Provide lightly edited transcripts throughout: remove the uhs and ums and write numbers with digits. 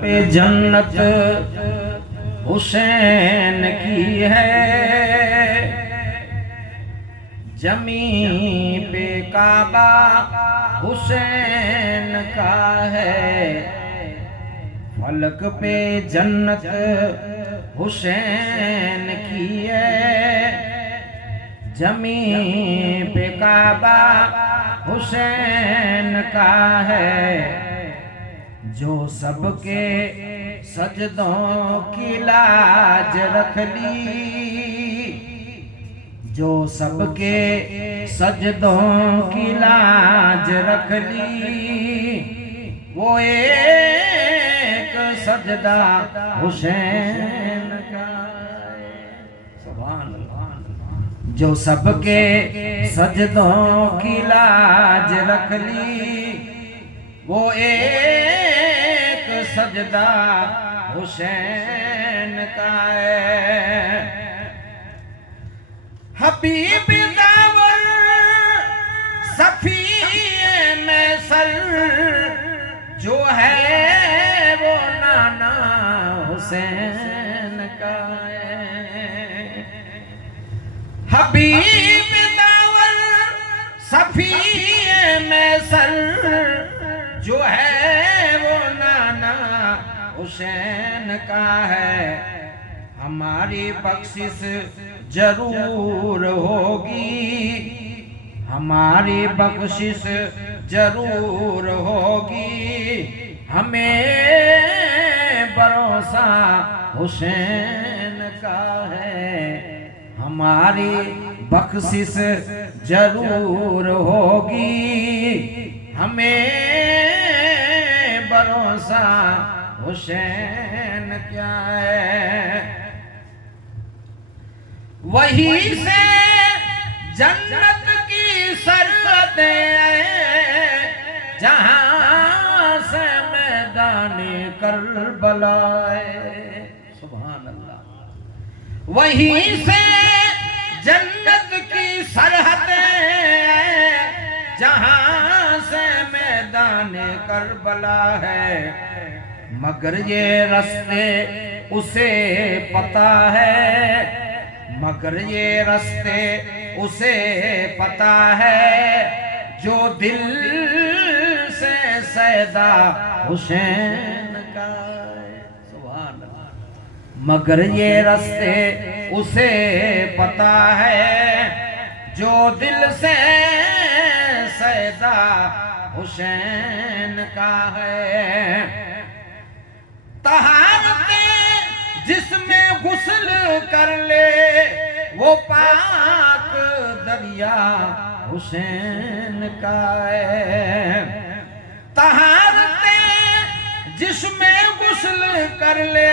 पे जन्नत हुसैन की है, जमीन पे काबा हुसैन का है। फलक पे जन्नत हुसैन की है, जमीन पे काबा हुसैन का है। जो सबके सजदों की लाज रख ली, जो सबके सजदों की लाज रख ली, वो एक सजदा हुसैन का है। सुभान अल्लाह। जो सबके सजदों की लाज रख ली, वो एक सजदा हुसैन का है। हबीब दावर सफिए में सर जो है वो नाना हुसैन का है। हबीब दावर सफिए में सर जो है वो नाना हुसैन का है। हमारी बख्शिश जरूर होगी, हमारी बख्शिश जरूर होगी, हमें भरोसा हुसैन का है। हमारी बख्शिश जरूर होगी, हमें भरोसा हुसैन क्या है। वही से जन्नत की सरहदें, जहां से मैदानी करबला है। सुभान अल्लाह। वही से जन्नत की सरहदें, जहां से मैदान करबला है। मगर ये रास्ते उसे पता है, मगर ये रास्ते उसे पता है, जो दिल से सैदा हुसैन का है। सुभान अल्लाह। मगर ये रास्ते उसे पता है, जो दिल से सैदा हुसैन का है। तहारते जिसमें गुस्ल कर ले, वो पाक दरिया हुसैन का है। तहारते जिसमें गुस्ल कर ले,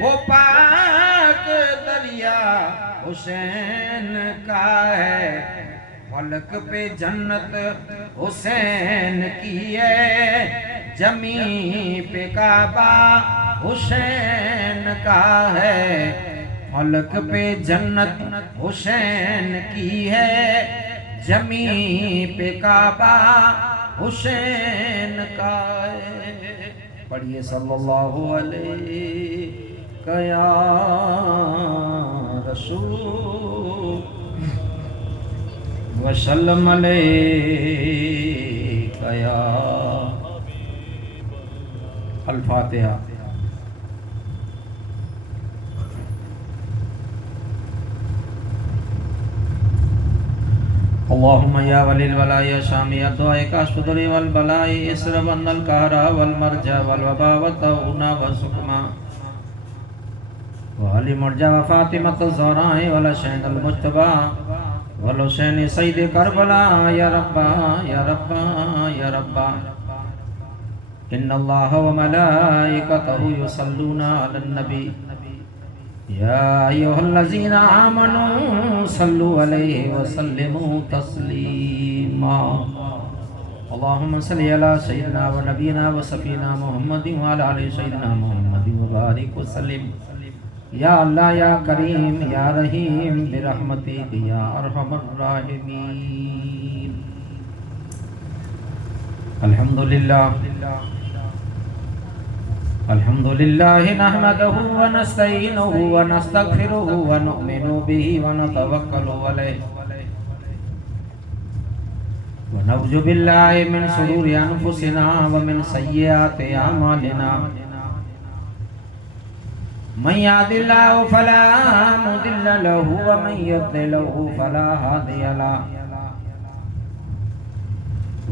वो पाक दरिया हुसैन का है। फलक पे जन्नत हुसैन की है, जमीन पे काबा हुसैन का है। फलक पे जन्नत हुसैन की है, जमीन पे काबा हुसैन का है। पढ़िए सल्लल्लाहु अलैहि या रसूल वसल्लम अलैका या अल-फातिहा। अल्लाहुम्मा या वलील वला या शामी या दुआए काशफुदुरी वल बलाई इसरब अन्नल कहरा वल मरजा वल वबा व तऊना व सुकमा व अली मरजा व फातिमा ज़हरा वल शैन अल मुज्तबा वल हुसैन सईद करबला या रब्बा या रब्बा या रब्बा। इन्नल्लाह व मलाइकतहु युसल्लूना अलन नबी या अय्युहल्लज़ीना आमनू सल्लु अलैहि व सल्लिमू तस्लीमा। अल्लाहुम्मा सल्लि अला सय्यिदिना व नबीना व सफीना मुहम्मदिन व अला आलि सय्यिदिना मुहम्मदिन व बारिक व सल्लिम। या अल्लाह या करीम या रहीम बिरहमतिक या अरहमर राहिमीन। अल्हम्दुलिल्लाह अल्हम्दुलिल्लाह नहमदुहु व नस्तईनुहु व नस्तगफिरुहु व नु'मिनु बिही व नतवक्कलु अलैहि व नऊज़ु बिल्लाहि मिन शुरूरि अनफुसिना व मिन सय्यिआति अमालिना मन यहदिल्लाहु फला मुदिल्ल लहु व मन युद्लिलहु फला हादिय लहु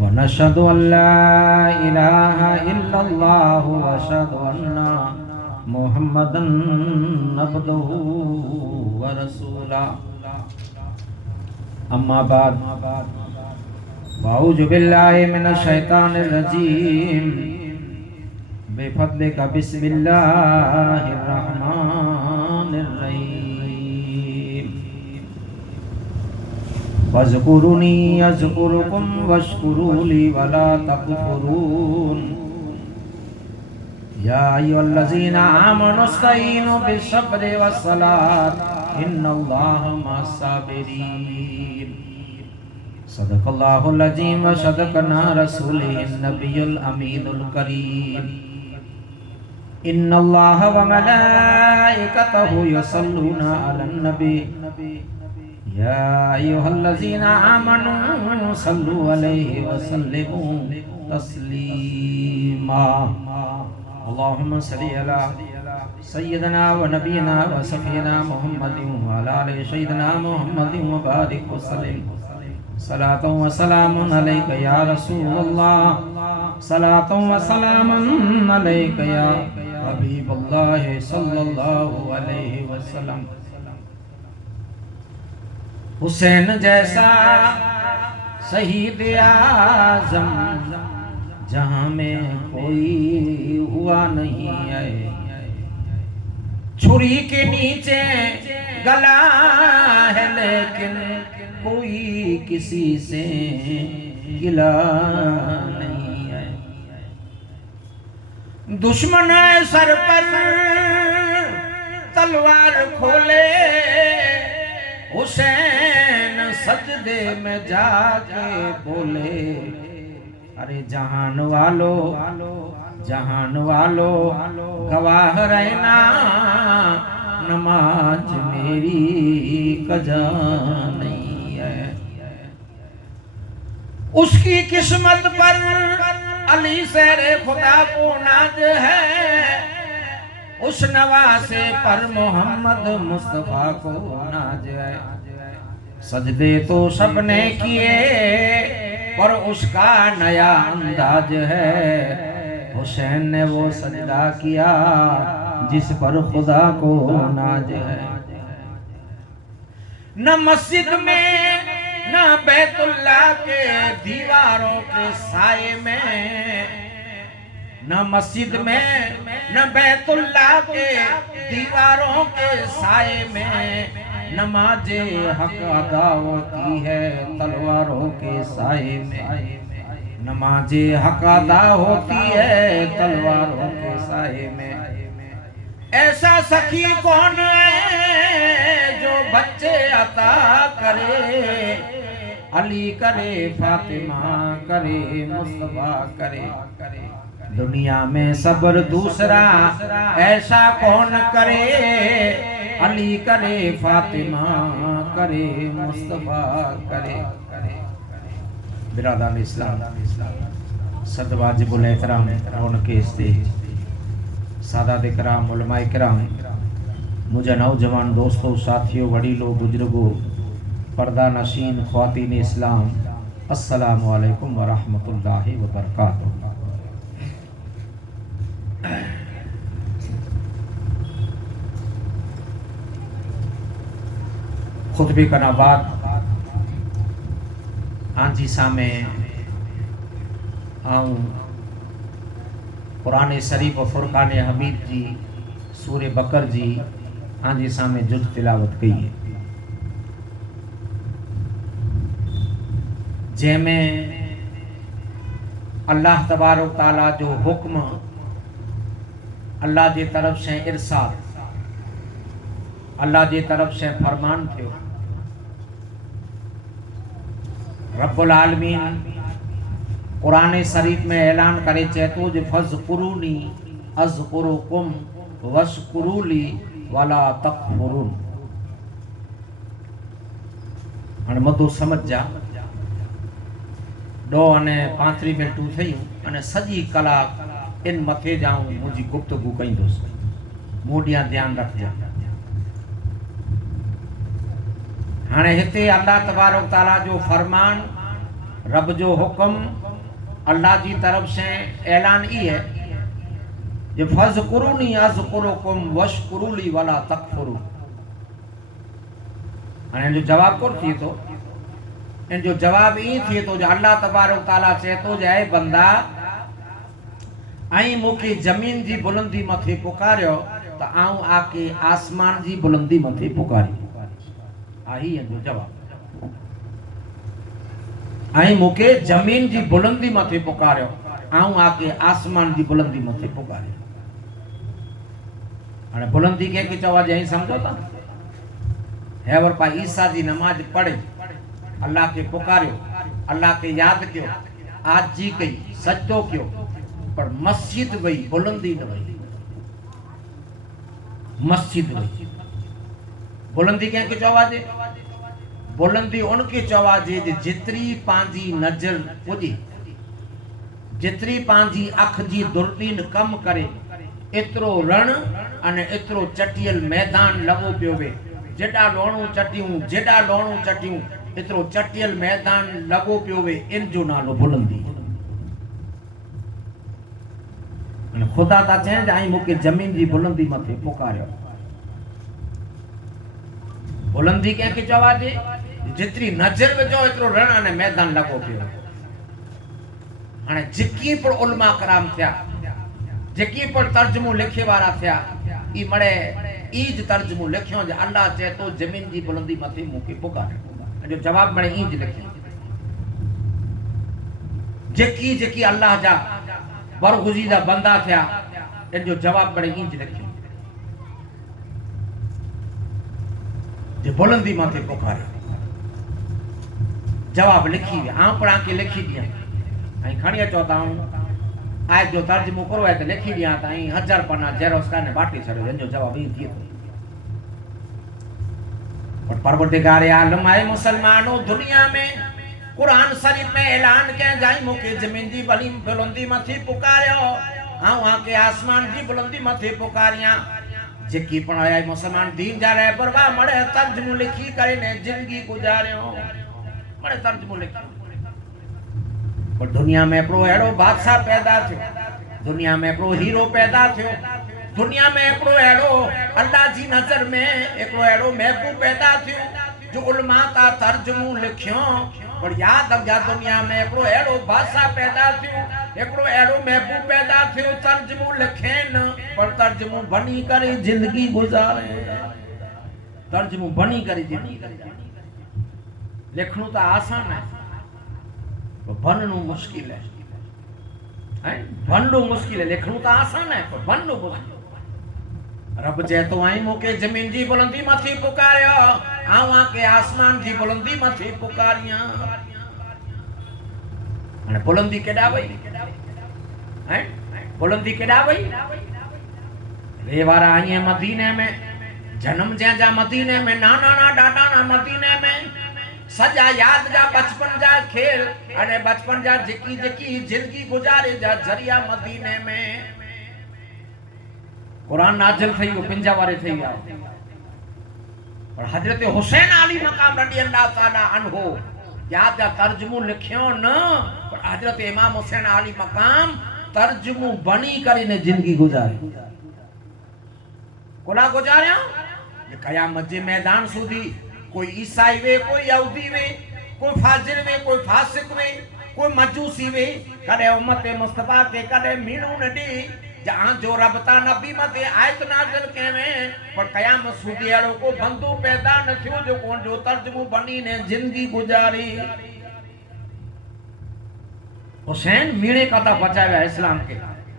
व नशहदु अल्ला इलाहा इल्लल्लाह व अशहदु अन्ना मुहम्मदन अब्दुहु व रसूलुहु अम्मा बाद अऊज़ु बिल्लाहि मिनश शैतानिर रजीम बिफद्लिका बिस्मिल्लाहिर रहमानिर रहीम वज़कुरुनी अज़कुरुकुम वश्कुरूली वला तकफुरून या अय्युहल्लज़ीना आमनुस्तईनु बिस्सब्रि वस्सलात इन्नल्लाहा मअस्साबिरीन सदक़ल्लाहुल अज़ीम व सदक़ना रसूलिहिन नबियुल अमीनुल करीम इन्नल्लाहा व मलाइकतहु युसल्लूना अलन नबी या अय्युहल्लज़ीना आमनू सल्लु अलैहि व सल्लिमू तस्लीमा अल्लाहुम्मा सल्लि अला सय्यिदना व नबीना व सफ़ीना मुहम्मदिन व अला आलि सय्यिदना मुहम्मदिन व बारिक व सल्लिम सलातु व सलामुन अलैका या रसूलल्लाह सलातु व सलामुन अलैका या हबीबल्लाह सल्लल्लाहु अलैहि वसल्लम हुसैन जैसा शहीद आज़म जहां में कोई हुआ नहीं है छुरी के नीचे गला है लेकिन कोई किसी से गिला नहीं है दुश्मन सर पर तलवार खोले हुसैन सजदे में जाके बोले अरे जहान वालो गवाह रहना नमाज मेरी कजा नहीं है उसकी किस्मत पर अली शेरे खुदा को नाज है उस नवासे पर मोहम्मद मुस्तफा को नाज है सजदे तो सबने किए पर उसका नया अंदाज है हुसैन ने वो सजदा किया जिस पर खुदा को नाज है न मस्जिद में न बैतुल्लाह के दीवारों के साए में न मस्जिद में न बैतुल्लाह के दीवारों के साए में नमाजे हक अदा होती है तलवारों के साए में नमाजे हक अदा होती है तलवारों के साए में ऐसा सखी कौन है जो बच्चे अता करे अली करे फातिमा करे मुस्तफा करे दुनिया में सब्र दूसरा ऐसा कौन करे अली करे फातिमा करे मुस्तफा करे बिरादरान इस्लाम सदवाजिबुल एहतराम रौनके स्टेज सादात इकराम उलमा इकराम मुझे नौजवान दोस्तों साथियों वडीलों बुजुर्गों पर्दा नशीन ख्वातीन इस्लाम अस्सलामु अलैकुम व रहमतुल्लाहि व बरकातुहू खुतबे का नबात आंजी सामे आऊँ कुरान शरीफ और फुरकान हमीद जी सूरे बकर जी आंजी सामे जुज तिलावत कई है जैमें अल्लाह तबारक ताला जो हुक्म अल्लाह जी तरफ से इरसाद अल्लाह जी तरफ से फरमान थियो रब्बुल आलमीन कुरान शरीफ में ऐलान करे चेतो जो फज़कुरूनी अज़कुरुकुम वश्कुरूली वला तकफुरून। અને બધું સમજ જા 2:35 મિનિટ થયું અને સજી કલાક એન મથે જાઉં મુજી ગુપ્તગુ કહી દોસ મોડિયા ધ્યાન રાખજો। हाणे हिते अल्लाह तबारक ताला जो फरमान रब जो हुक्म अल्लाह जी तरफ से ऐलान ई है जे फज़कुरूनी अज़कुरुकुम वश्कुरूली वला तकफुरू। हाणे जो जवाब कोन थिए तो इन जो जवाब ई थिए तो जो अल्लाह तबारक ताला चए तो जे ऐ बंदा आई मूंखे जमीन जी बुलंदी मथे पुकारियो त आऊं आके आसमान जी बुलंदी मथे पुकारी। आई है जो जवाब आई मूंखे जमीन जी बुलंदी मथे पुकारियो आऊं आके आसमान जी बुलंदी मथे पुकारी। हाणे बुलंदी के चवा जे समझो था हैवर पा ईसा जी नमाज पढ़े अल्लाह के पुकारियो अल्लाह के याद कियो आज जी कई सजदो कियो पर मस्जिद वही बुलंदी न वही मस्जिद वही बुलंदी के चवाजे बुलंदी उनके चवाजे जितरी पांजी नजर पुजे जितरी पांजी अख जी दूरबीन कम करे एतरो रण अने एतरो चटियल मैदान लगो पियो वे जेडा लोणू चटियूं एतरो चटियल मैदान लगो पियो वे इन जो नालो बुलंदी। अने खुदा ता चए आई मूंखे जमीन जी बुलंदी मथे पुकारियो। बुलंदी के चवाजे जितरी नजर विझो एतरो रण अने मैदान लगो पियो। हाणे जिकी पर उलमा कराम थिया जेकी पर तर्जुमो लिखे वारा थिया ई मड़े ईज तर्जुमो लिखियो जे अल्लाह चए तो जमीन जी बुलंदी मथे मूंखे पुकारियो। जो जवाब मड़े ईज लिखियो जेकी अल्लाह जा बरगुज़ीदा बंदा थिया इन जो जवाब मड़े ईज लिखियो जे बुलंदी मथे पुकारियो। जवाब लिखी विया आऊं पण आके लिखी दिया आई खणी अचो ता आज जो तर्जुमो करो है तो लिखी दिया ता 1000 पन्ना जेरोक्स करने बाटी छड़ो इन जो जवाब ई थिए। और परवरदिगार आलम आए मुसलमानों दुनिया में कुरान शरीफ में ऐलान के जाई मूंखे जमीन जी बुलंदी मथे पुकारियो आऊं आके आसमान जी बुलंदी मथे पुकारिया। जेकी पण आया मुसलमान दीन जा रहे परवा मड़े तर्जुमो लिखी करे ने जिंदगी गुजारियो मड़े तर्जुमो लिखी। पर दुनिया में एकड़ो एड़ो बादशाह पैदा थियो दुनिया में एकड़ो हीरो पैदा थियो दुनिया में एकड़ो एड़ो अल्लाह जी नजर में एकड़ो एड़ो महबूब पैदा थियो जो उलमा ता तर्जुमो लिखियो। पर याद रखजा दुनिया में एकड़ो एड़ो बादशाह पैदा थियो एकड़ो एड़ो महबूब पैदा थियो तर्जुमो लिखे न पर तर्जुमो बनी करे जिंदगी गुजारे। तर्जुमो बनी करे जिंदगी लिखणो तो आसान है बननु मुश्किल है बननु मुश्किल है लिखणु तो आसान है पर बननु मुश्किल। रब जे तो आई मूंखे जमीन जी बुलंदी मथे पुकारियो आऊं आके आसमान जी बुलंदी मथे पुकारिया। हाणे बुलंदी केडा वई हैं बुलंदी केडा वई रे वारा आई मदीने में जन्म जा मदीने में नाना ना डाडा ना मदीने में सजा याद जा बचपन जा खेल अने बचपन जा जिकी जिंदगी गुजारे जा जरिया मदीने में कुरान नाजिल थई वो पिंजा वारे थई आ। और हजरत हुसैन अली मकाम रदी अल्लाह ताला अनहु याद जा तर्जुमो लिखियो न पर हजरत इमाम हुसैन अली मकाम तर्जुमो बनी करे ने जिंदगी गुजारे कोला गुजारिया ये कयामत जे मैदान सुधी कोई ईसाई वे कोई यहूदी वे कोई फाजिर वे कोई फासिक वे कोई मजूसी वे कदे उम्मत मुस्तफा के कदे मीनू न दी जहां जो रब ता नबी मते आयत नाज़िल केवे पर कयामत सुधी अड़ो को बंदो पैदा न थियो जो कोन जो तर्जुमो बनी ने जिंदगी गुजारी। हुसैन मीणे कथा बचाया इस्लाम के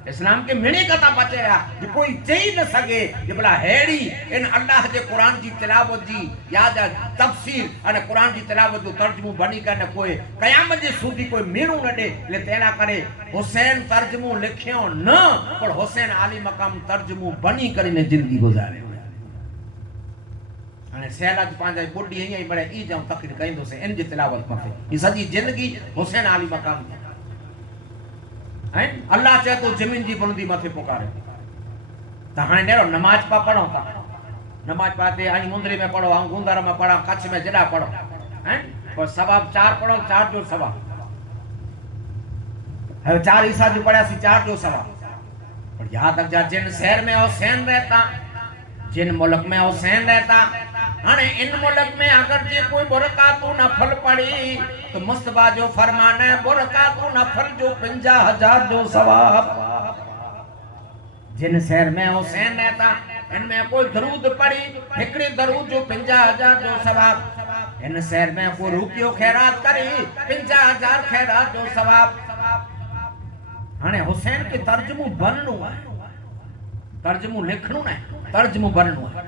इस्लाम के मिणी कथा पचे रहा जो कोई चई न सके जे भला हेड़ी इन अल्लाह जे कुरान जी तिलावत जी या जा तफसीर अने कुरान जी तिलावत जो तर्जुमो बनी कर न कोई कयामत जे सूदी कोई मीणू न दे ले तेना करे हुसैन तर्जुमो लिखियो न पर हुसैन आली मकाम तर्जुमो बनी करे ने जिंदगी गुजारे अने सैलाज पांजा बुड्डी ही बड़े ई जाऊं तकरीर कइंदो से इन जी तिलावत मथे ई सजी जिंदगी हुसैन आली मकाम हैं अल्लाह चाहे तो जमीन जी बुलंदी मथे पुकारे त हाणे नेरो नमाज पा पढ़ो ता नमाज पाते आई मुंदरी में पढ़ो आ गुंदारा में पढ़ा कच्छ में जड़ा पढ़ो हैं पर सवाब 4 पढ़ो 4 जो सवाब है 4 ईसा जो पढ़ा सी 4 जो सवाब पर याद रख जा जिन शहर में हुसैन रहता जिन मुल्क में हुसैन रहता हाने इन मुल्क में अगर जे कोई बरकातु नफल पड़ी तो मुस्तफा जो फरमान है बरकातु नफल जो 50,000 जो सवाब जिन शहर में हुसैन रहता इनमें कोई दरूद पड़ी हिकड़ी दरूद जो 50,000 जो सवाब इन शहर में कोई रुपयो खैरात करी 50,000 खैरात जो सवाब हाने हुसैन के तर्जुमो बननो है तर्जुमो लिखनो है तर्जुमो बननो है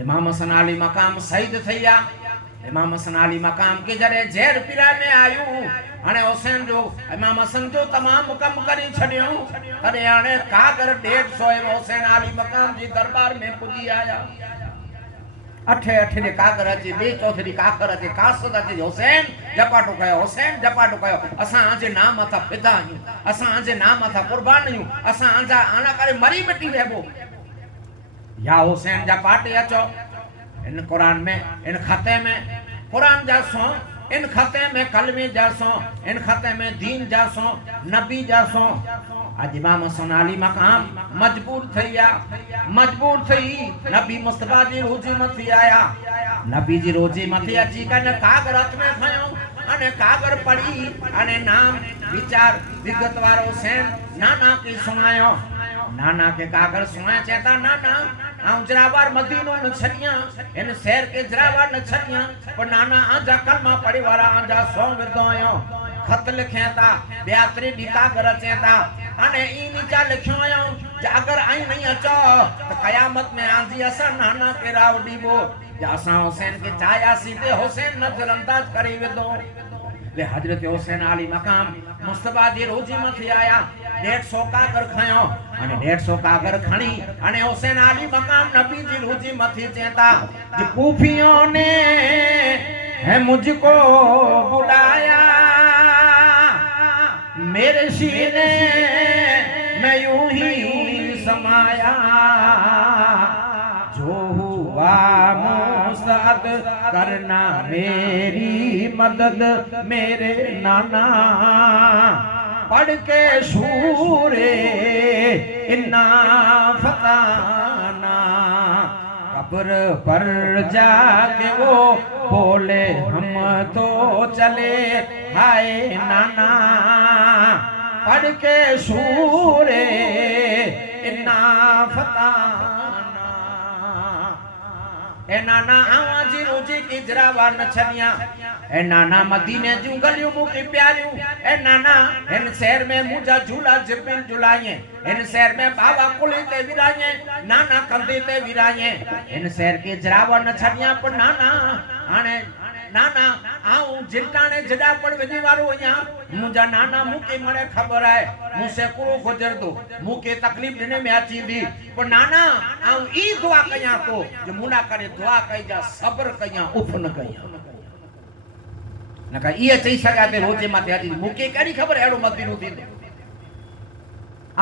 इमाम हसन अली मकाम शहीद थैया इमाम हसन अली मकाम के जरे जेर पिराने आयु हाने हुसैन जो इमाम हसन जो तमाम कम करी छडियो अरे हाने कागर 150 हुसैन अली मकाम जी दरबार में पुजी आया अठे अठे ने कागर अचे बे चौथरी कागर अचे कासद अचे हुसैन जपाटो कयो हुसैन जपाटो कयो असा आजे नाम अथा फिदा आहियूं असा आजे नाम अथा कुर्बान आहियूं असा आजा आना करे मरी मिटी रहबो या हुसैन जा पाटे अचो इन कुरान में इन खते में कुरान जा सो इन खते में कलमे जा सो इन खते में दीन जा सो नबी जा सो आज इमाम हसन अली मकाम मजबूर थई नबी मुस्तफा जी रोजी मथी आया नबी जी रोजी मथी अची कने कागर हाथ में खयो अने कागर पड़ी अने नाम विचार विगतवार हुसैन नाना की सुनायो नाना के कागर सुनाए चेता नाना आऊं जरावार मदीनो न छनिया इन शहर के जरावार न छनिया पर नाना आजा कलमा पढ़ी वाला आजा सो विदोयो खत लिखिया बेअतरी दी कागर चेता अने ई नीचा लिखियो आयो अगर आई नहीं अचो तो कयामत में आंजी असा नाना के राव दीबो असा हुसैन के चाया सीधे हुसैन नजरअंदाज करी विदो ले हजरत हुसैन अली मकाम मुस्तफा जी रोजी मथी आया 150 कागर खयो अने 150 कागर खणी अने हुसैन अली मकाम नबी जी रोजी मथी चेता जे कूफियों ने है मुझको बुलाया मेरे सीने में यूं ही समाया जो हुआ मुस्तअद करना मेरी मदद मेरे नाना पढ़ के सूरे इन्ना फताना कब्र पर जाके वो बोले हम तो चले हाय नाना पढ़ के सूरे इन्ना फताना ए नाना आवाजी रोजी की जरावा न छनिया ए नाना मदीने जूं गलियों मुके प्यारियों ए नाना इन शहर में मुझा झूला जिबिन झुलाए इन शहर में बाबा कुली ते विराए नाना कंधे ते विराए इन शहर के जरावा न छनिया पर नाना आने नाना आऊं जिटाने जड़ा पर वजी वारो अया मुझा नाना मुके मने खबर है मुसे को गुजर दो मुके तकलीफ देने में आची दी पर नाना आऊं ई दुआ कया तो जो मुना करे दुआ कई जा सब्र कया उफ न कया न का ई चई सका ते रोजे माते आती मुके कड़ी खबर एड़ो मदीनो थी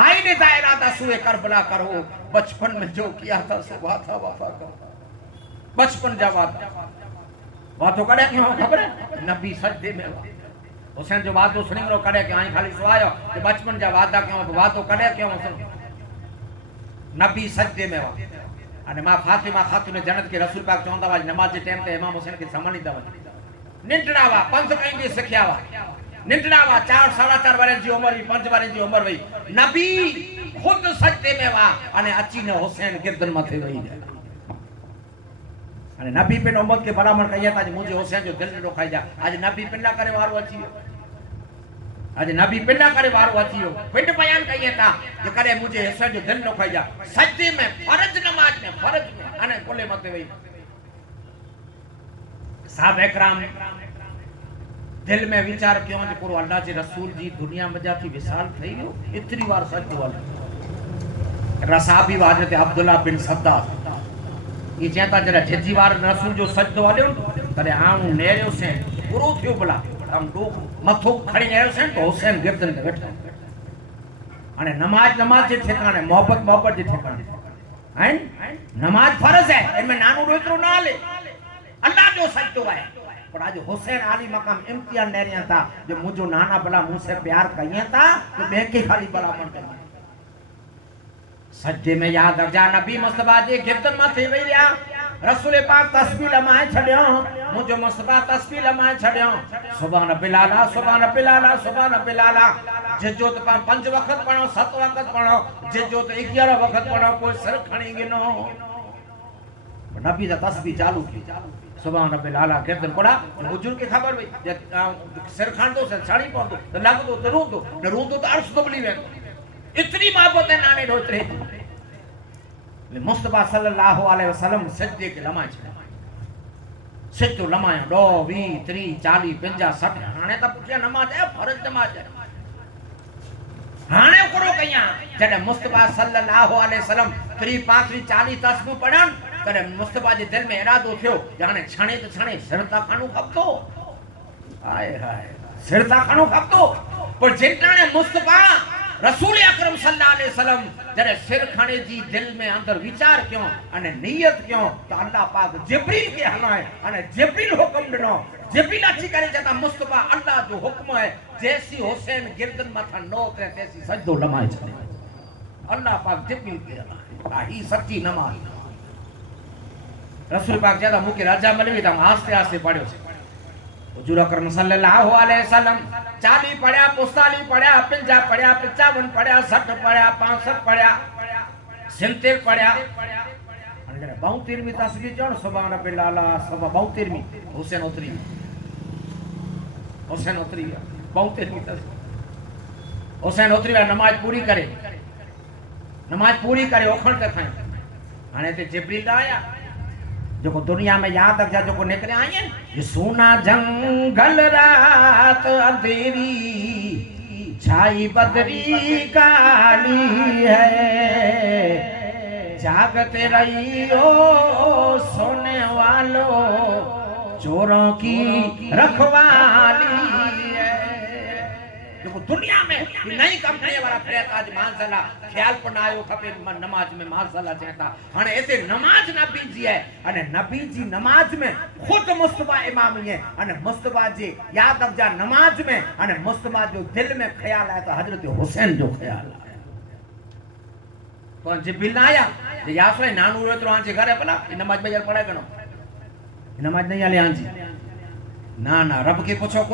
आई ने दायरा दा सुए करबला करो बचपन में जो किया था सो वाथा वाथा कर बचपन जवाब बातों करे क्यों खबर है नबी सजदे में हुसैन जो बात सुनी रो करे कि आई खाली सुआयो कि बचपन जा वादा क्यों बातों करे क्यों नबी सजदे में अने मां फातिमा खातून जन्नत के रसूल पाक चौंदा वाली नमाज के टाइम ते इमाम हुसैन के सम्मानित दवा निंटड़ावा पंथ कहीं की सिखावा निंटड़ावा 4 4.5 वर्ष की उम्र 5 वर्ष की उम्र वही नबी खुद सजदे में वा अने अची ने हुसैन गिरदन माथे वही अने नबी पे उम्मत के बराबर कहिया था मुझे हुसैन जो दिल नो खाई जा आज नबी पिल्ला करे वारो अची आज नबी पिंडा करे वारो अची वियो पिंड बयान कई था जे करे मुझे हिस्से जो दिल न खाइया सजदे में फर्ज नमाज में फर्ज में अने कोले मते वई साहब इकराम दिल में विचार क्यों जे पूरो अल्लाह जे रसूल जी दुनिया में जाती विशाल थई वियो इतनी बार सजदो वाल रसाबी हजरत अब्दुल्ला बिन सद्दाद ये चेता जरा जजी बार रसूल जो सजदो वालियो तरे आऊं नेरियो से पूरो थियो भला हम दो मथो खड़ी नेरियो से तो हुसैन गिरदन के बैठा अने नमाज नमाज जे ठिकाने मोहब्बत मोहब्बत जे ठिकाने हैं नमाज फर्ज है इनमें नानो रोतरो ना ले अल्लाह जो सजदो है पर आज हुसैन आली मकाम इम्तिहान नेरिया था जो मुझो नाना भला मुझसे प्यार कइया था तो बेके खाली भला मन कइया सज्जे में याद रख जा नबी मुस्तफा जे गिरदन माथे वेया रसूल पाक तस्बीह लमाए छड्यो मुझो मुस्तफा तस्बीह लमाए छड्यो सुभान बिलाला सुभान बिलाला सुभान बिलाला जे जो तो 5 वक्त पढ़ो 7 वक्त पढ़ो जे जो तो 11 वक्त पढ़ो कोई सर खणी गिनो नबी दा तस्बीह चालू की सुभान बिलाला गिरदन पड़ा हुजूर के खबर भई सिर खण दो साड़ी पौं दो तो लग दो तो रूंदो तो अर्श दुबली वे इतनी मोहब्बत है नाने रोतरे मुस्तफा सल्लल्लाहु अलैहि वसल्लम सजदे के लमाए सजदो लमाया 2 20 30 40 50 60 हाने तो पुछया नमाज है फर्ज नमाज है हाने करो कया जडे मुस्तफा सल्लल्लाहु अलैहि वसल्लम 30 35 40 तस्बीह पढ़न तरे मुस्तफा जे दिल में इरादो थियो जाने छणे तो छणे सिरता खानो खपतो हाय हाय सिरता खानो खपतो पर जेटाने मुस्तफा रसूल अकरम सल्लल्लाहु अलैहि वसल्लम जरे सिर खाने जी दिल में अंदर विचार क्यों अने नियत क्यों तो अल्लाह पाक जिब्रील के हलाए अने जिब्रील हुक्म दिनो जिब्रील अची करे जता मुस्तफा अल्लाह जो हुक्म है जैसी हुसैन गिरदन माथा नो ते तैसी सजदो लमाए छे अल्लाह पाक जिब्रील के हलाए आ ही सच्ची नमाज रसूल पाक ज्यादा मुके राजा मलवी ता आस्ते आस्ते पढ़्यो हुजूर अकरम सल्लल्लाहु अलैहि वसल्लम 40 पढ़या 45 पढ़या 50 पढ़या 55 पढ़या 60 पढ़या 65 पढ़या 70 पढ़या अने जरा 72 में तस्बीह चढ़ सुभान बिलाला सब 72 में हुसैन उतरी 72 में तस्बीह हुसैन उतरी नमाज पूरी करे ओखण के थाई हाने ते जिब्रील आया जो दुनिया में याद रख जा जो निकले आई है ये सोना जंगल रात अंधेरी छाई बदरी काली है जागते रही ओ सोने वालो चोरों की रखवाली है देखो दुनिया में नई कंपनी वाला फरियाद आज माशाल्लाह ख्याल पनायो खपे नमाज में माशाल्लाह चेता हाने ऐसे नमाज नबी जी है अने नबी जी नमाज में खुद मुस्तफा इमाम है अने मुस्तफा जी याद अफजा नमाज में अने मुस्तफा जो दिल में ख्याल है तो हजरत हुसैन जो ख्याल है तो जिब्रील आया जे यासो नानू रे तो आंजे घरे भला नमाज में यार पढ़ाए गनो नमाज नहीं आले आंजी ना रब के पूछो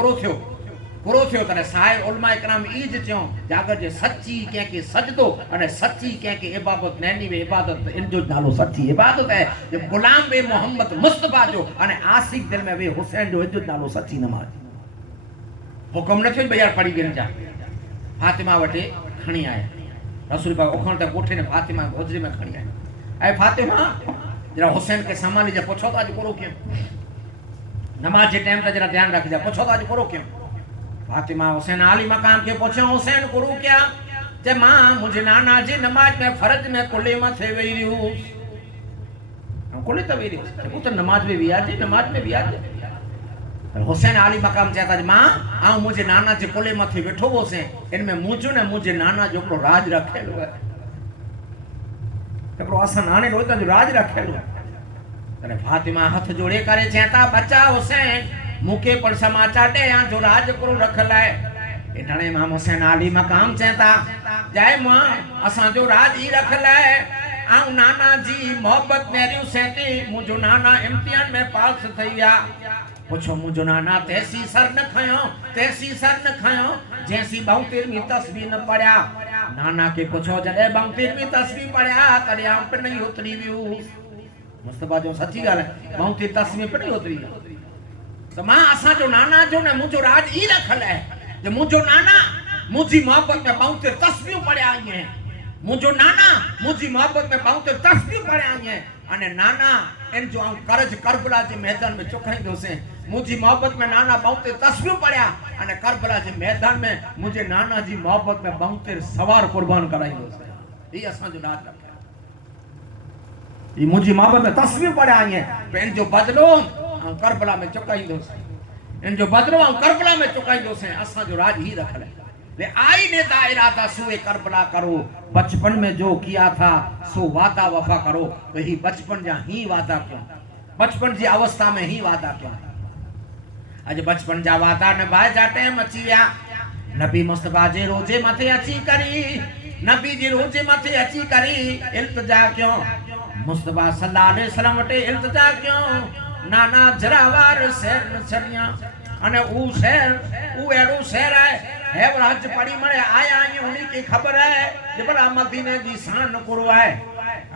पूरो थियो तने साहिब उलमा इकराम ईज थियो जागर जे सच्ची के सजदो अने सच्ची के इबादत नैनी वे इबादत इनजो नालो सच्ची इबादत है जे गुलाम वे मोहम्मद मुस्तफा जो अने आशिक दिल में वे हुसैन जो इनजो नालो सच्ची नमाज हुकुम न थियो यार पढ़ी गिन जा फातिमा वटे खणी आया रसूल पाक ओखण ते कोठे ने फातिमा गोदरी में खणी आया ए फातिमा जरा हुसैन के संभाली जे पूछो तो आज करो क्यों नमाज के टाइम पे जरा ध्यान रख जा पूछो तो आज करो क्यों फातिमा हुसैन आली मकाम के पूछो हुसैन करू क्या जे मां मुझे नाना जी नमाज में फर्ज में कुले में थे वही रियो हम कुले तो वही रियो वो तो नमाज में भी आजे नमाज में भी आजे हुसैन आली मकाम चाहता जे मां आ मुझे नाना जी कुले में थे बैठो वो से इनमें मुझो ने मुझे नाना जो को राज रखेलो है तो असा नाने रोता जो राज रखेलो अरे फातिमा हाथ जोड़े करे चाहता बच्चा हुसैन मुके पर समाचार दे यहाँ जो राज करो रख लाए इतने इमाम हुसैन आली मकाम चाहता जाए मां असा जो राज ही रख लाए आऊ नाना जी मोहब्बत मेरी सेती मुझो नाना इम्तिहान में पास थईया पूछो मुझो नाना तैसी सर न खयो जैसी 72 में तस्बीह न पढ़या नाना के पूछो जड़े 72 में तस्बीह पढ़या तड़े आम पे नहीं उतरी व्यू मुस्तफा जो सच्ची गाल है 72 तस्बीह पे नहीं उतरी तो मां असा जो नाना जो ने मुझो राज ई रखल है जो मुझो नाना मुझी मोहब्बत में बहुते तस्वीर पड़े आई हैं मुझो नाना मुझी मोहब्बत में बहुते तस्वीर पड़े आई हैं अने नाना इन जो कर्ज करबला जे मैदान में चुकाईंदो से मुझी मोहब्बत में नाना बहुते तस्वीर पड़या अने करबला जे मैदान में मुझे नाना जी मोहब्बत में बहुते सवार कुर्बान कराईंदो से ई असा जो राज रखया ई मुझी मोहब्बत में तस्वीर पड़या आई हैं इन जो बदलो करबला में चुकाईंदो से इन जो बदलो करबला में चुकाईंदो से असा जो राज ही रखले ले आई ने दायरा था सुए करबला करो बचपन में जो किया था सो वादा वफा करो तो ही बचपन जा ही वादा क्यों बचपन जी अवस्था में ही वादा क्यों आज बचपन जा वादा ने भाई जाटे मचिया नबी मुस्तफा जे रोजे मथे अची करी नबी जी रोजे मथे अची करी इल्तिजा क्यों मुस्तफा सल्लल्लाहु अलैहि वसल्लम वटे इल्तिजा क्यों नाना जरावार शहर छड़िया अने ऊ शहर ऊ एड़ो शहर है राज पड़ी मरे आया आई उन्हीं की खबर है जब मदीने की शान कुरो है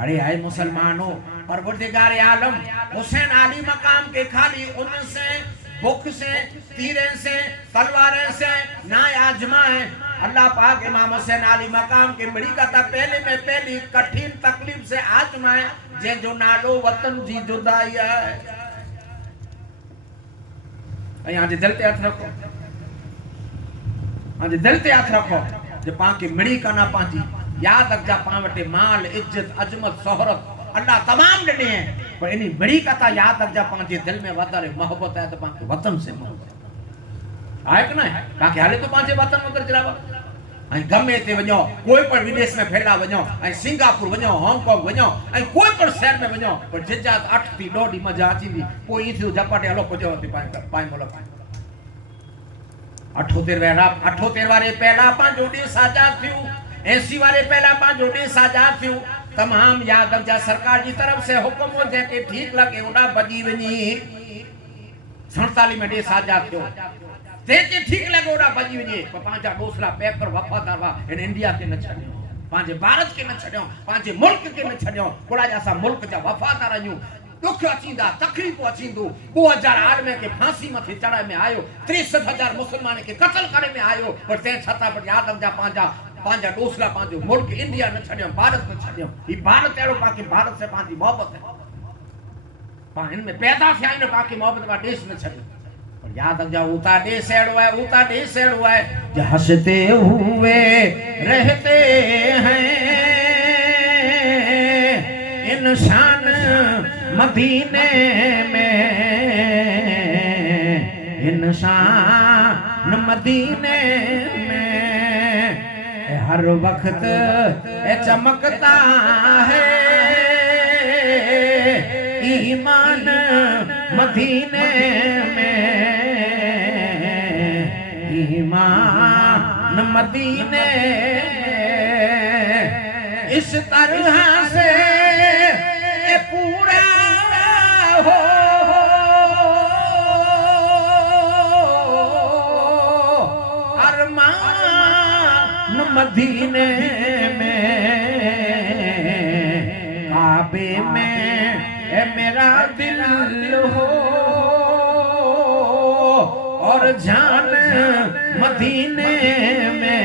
अरे आए मुसलमानों परवरदिगार आलम हुसैन अली मकाम के खाली उनसे भूख से तीरे से तलवारें से ना आजमाए अल्लाह पाक इमाम हुसैन अली मकाम के मड़ी का था पहले में पहली कठिन तकलीफ से आजमाए जे जो नालो वतन जी जुदाई है यहाँ जे दिल पे हाथ रखो आज दिल ते हाथ रखो जे पाके मिड़ी काना पांजी याद रखजा पावटे माल इज्जत अजमत शोहरत अल्लाह तमाम देने हैं पर इनी मिड़ी कथा याद रखजा पांजे दिल में वधारे मोहब्बत है तो पाके वतन से मोहब्बत है कि ना बाकी हाले तो पांजे वतन वगर जरावा आई गमे ते वणो कोई पर विदेश में फैला वणो आई सिंगापुर वणो हांगकांग वणो आई कोई पर शहर में वणो पर जिजा 8 थी 2 मजा आची दी कोई थी जपाटे हलो पजो थी पाए मोला 78 वारे पहला पांचो देश आजाद थयो 80 वारे पहला पांचो देश आजाद थयो तमाम याद रखजा सरकार की तरफ से हुक्म हो जेके ठीक लगे ओडा बजी वनी 47 में देश आजाद थयो जेके ठीक लगे ओडा बजी वनी पर पांचा दूसरा पेपर वफादार वा इन इंडिया के न छड्यो पांचे भारत के न छड्यो पांचे मुल्क के न छड्यो कोड़ा जैसा मुल्क जा वफादार आहियूं दुख अचींदा तकलीफ अचींदो 2008 में के फांसी मथे चढ़ाए में आयो 63,000 मुसलमान के कत्ल करे में आयो पर ते छता पर याद रखजा पांजा दूसरा पांजो मुल्क इंडिया न छड्यो भारत न छड्यो ई भारत एड़ो बाकी भारत से पांजी मोहब्बत है पा इनमें पैदा थिया इन बाकी मोहब्बत का देश न छड्यो पर याद रखजा उता देश एड़ो है जो हंसते हुए रहते हैं इंसान मदीने में इंसान मदीने में हर वक्त चमकता है ईमान मदीने में ईमान मदीने इस तरह से पूरा हो अरमान मदीने में काबे में मेरा दिल हो और जान मदीने में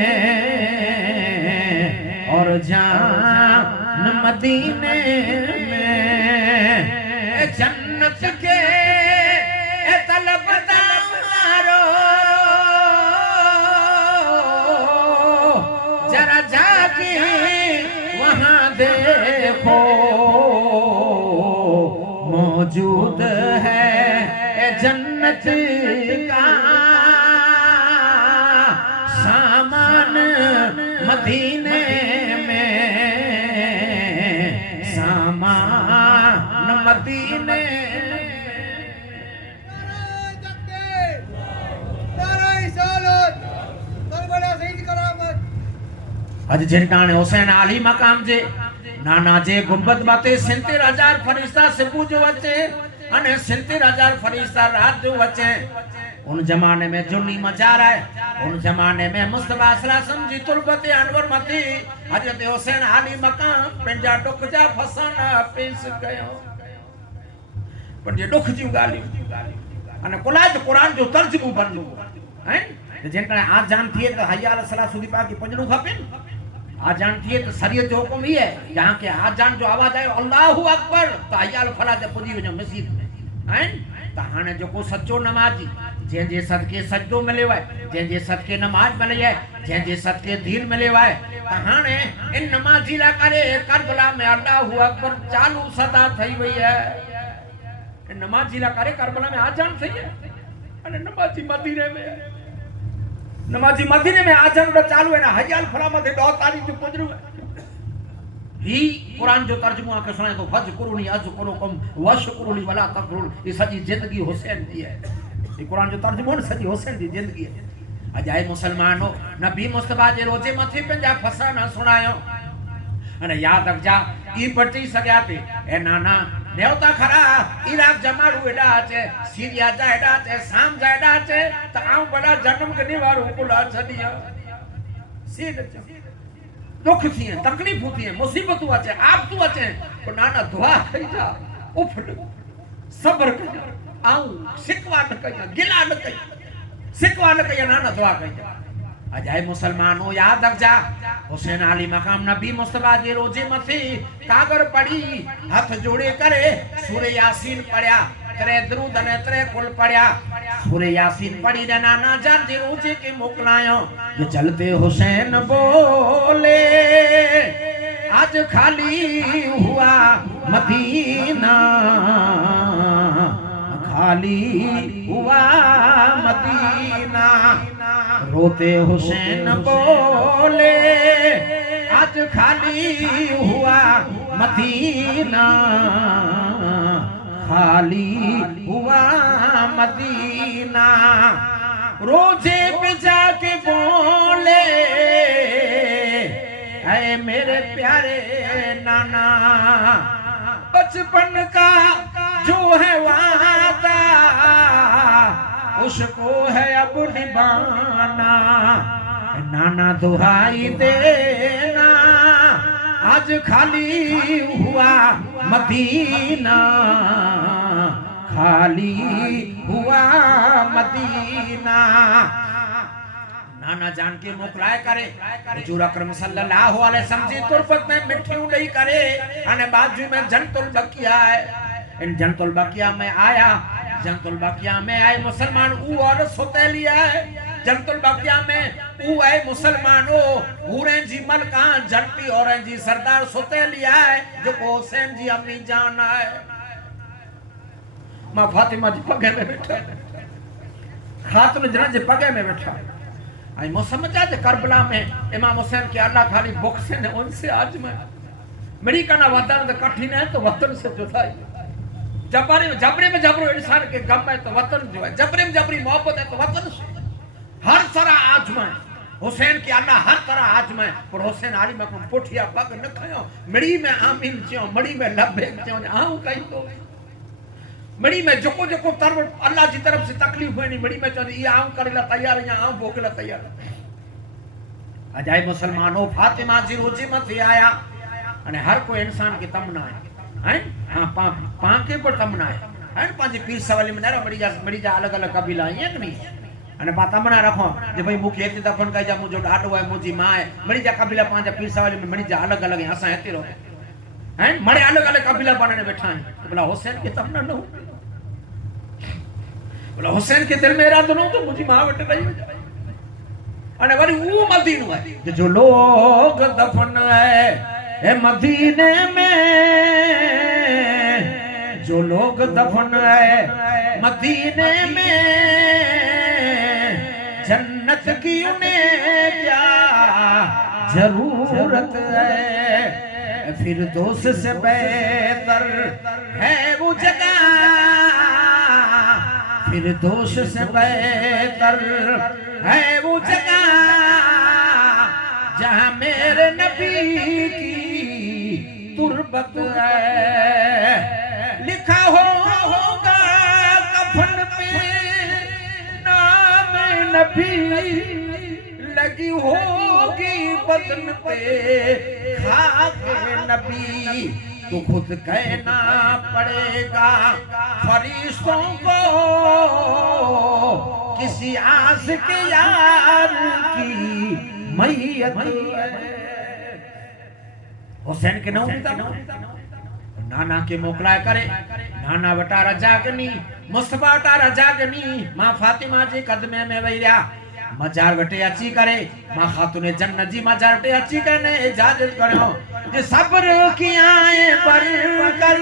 और जान मदीने जन्नत के तलबदारो जरा जाके वहां देखो मौजूद है जन्नत का सामान मदीने में सामान मदीने अज जिरकाने हुसैन अली मकाम जे नाना जे गुंबद बाते 70,000 फरिश्ता सुबह जो वचे अने 70,000 फरिश्ता रात जो वचे उन जमाने में जुनी मजार है उन जमाने में मुस्तफा सल्लल्लाहु जी तुरबत अनवर मथी हजरत हुसैन अली मकाम पंजा दुख जा फसाना पेश कयो पर जे दुख जी गाली अने कुरान जो तर्जुमो बननो हैं जिन कणे आजान थिए तो हय्या अल सलाह सुधी पाकी पंजणो खपे आजान थिए तो शरीयत जो हुकुम ही है जहां के आजान जो आवाज आयो अल्लाहु अकबर तो हय्या अल फलाह ते पुजी वञो मस्जिद में हैं त हाणे जो सच्चो नमाजी जे सदके सजदो मिले है जे सदके नमाज मिले है जे सदके दीन मिले है त हाणे इन नमाजी ला करे करबला में अल्लाहु अकबर चालू सदा थई वई है इन नमाजी ला करे करबला में आजान थई है अने नमाजी मदीने में आजान चालू है ना हजाल फलामत 2 तारीख जो पुजरू है ही कुरान जो तर्जुमो आके सुनाए तो फज कुरुनी अज कुरुकुम वश कुरुनी वला तकरुल ये सजी जिंदगी हुसैन दी है ये कुरान जो तर्जुमो न सजी हुसैन दी जिंदगी है अजाए मुसलमानो नबी मुस्तफा जे रोजे मथे पंजा फसाना सुनायो अने याद रखजा ई पटी सग्या पे ए नाना देवता खरा इराक जमाड़ू एडा छे सीरिया जा एडा छे शाम जा एडा छे त आऊ बड़ा जन्म के निवारो बुला छदिया सीध दुख थी तकलीफ थी मुसीबत अचे आप तू अचे तो नाना दुआ कई जा उफ सब्र कर आऊ सिकवा न कई गिला न कई सिकवा न कई नाना दुआ कई अजाए मुसलमानो याद रख जा हुसैन अली मकाम नबी मुस्तफा जे रोजे मथे कागर पड़ी हाथ जोड़े करे सूरह यासीन पढ़या त्रे दरूद ने त्रे कुल पढ़या सूरह यासीन पढ़ी ने नाना जान जे रोजे के मोकलायो जो चलते हुसैन बोले आज खाली हुआ मदीना खाली हुआ मदीना रोते हुसैन बोले आज खाली हुआ मदीना खाली हुआ मदीना रोजे पे जाके बोले ऐ मेरे प्यारे नाना बचपन का जो है वादा उसको है अब निभाना नाना दुहाई देना आज खाली हुआ मदीना खाली हुआ मदीना नाना जान के मोकलाए करे हुजूर अकरम सल्लल्लाहु अलैहि वसल्लम जी तुरबत में मिठी उड़ई करे अने बाजू में जन्नतुल बकिया है इन जन्नतुल बकिया में आया जन्नतुल बकिया में आए मुसलमान ऊ और सोतेलिया है जन्नतुल बकिया में ऊ है मुसलमानो पूरे जी मलका जन्नती और जी सरदार सोतेलिया है जो हुसैन जी अम्मी जान है मां फातिमा जी पगे में बैठा खातून जना जे पगे में बैठा आई मो समझा जे करबला में इमाम हुसैन के अल्लाह खाली भूख से ने उनसे आज में मेरी कना वतन तो कठिन है तो वतन से जुदाई जबरे में जबरो इंसान के गम है तो वतन जो है जबरे में जबरी मोहब्बत है तो वतन से हर तरह आजमाए हुसैन के अल्लाह हर तरह आजमाए पर हुसैन आली में पुठिया पग न खयो मड़ी में आमीन चो मड़ी में लबे चो आऊ कई तो मड़ी में जोको जोको तरव अल्लाह की तरफ से तकलीफ हुई नहीं मड़ी में चो ये आऊ करेला तैयार या आऊ भोगला तैयार अजाए मुसलमानों फातिमा जी रोजे मथे आया अने हर कोई इंसान की तमन्ना है हां पाके पर तमन्ना है पांच पीर सवाली में मड़ी जा अलग अलग कबीला है कि नहीं अने पा तमन्ना रखो जे भाई मुखे एते दफन कई जा मुजो डाडो है मुजी मां है मड़ी जा कबीला पांच पीर सवाली में मड़ी जा अलग अलग है असा हेते रहो हैं मड़े अलग अलग कबीला बनने बैठा है बोला हुसैन के तमन्ना न हो बोला हुसैन के दिल में इरादो न हो तो मुजी मां वट रही अने वरी ऊ मदीनो है जो लोग दफन है ए मदीने में जो लोग दफन है मदीने में जन्नत की उन्हें क्या जरूरत है फिर दोस्त से बेहतर है वो जगह फिर दोस्त से बेहतर है वो जगह जहां मेरे नबी की तुरबत है लिखा होगा कफन पे नाम नबी लगी होगी बदन पे खाके नबी तो खुद कहना पड़ेगा फरिश्तों को किसी आशिक यार की मैयत हुसैन के नौ नाना के मोकला करे नाना वटा रजागनी मुस्तफा वटा रजागनी मां फातिमा जी कदमे में वैया मजार वटे अची करे मां खातूने जन्नत जी मजार वटे अची कने इजाजत करो जे सब्र किया पर कर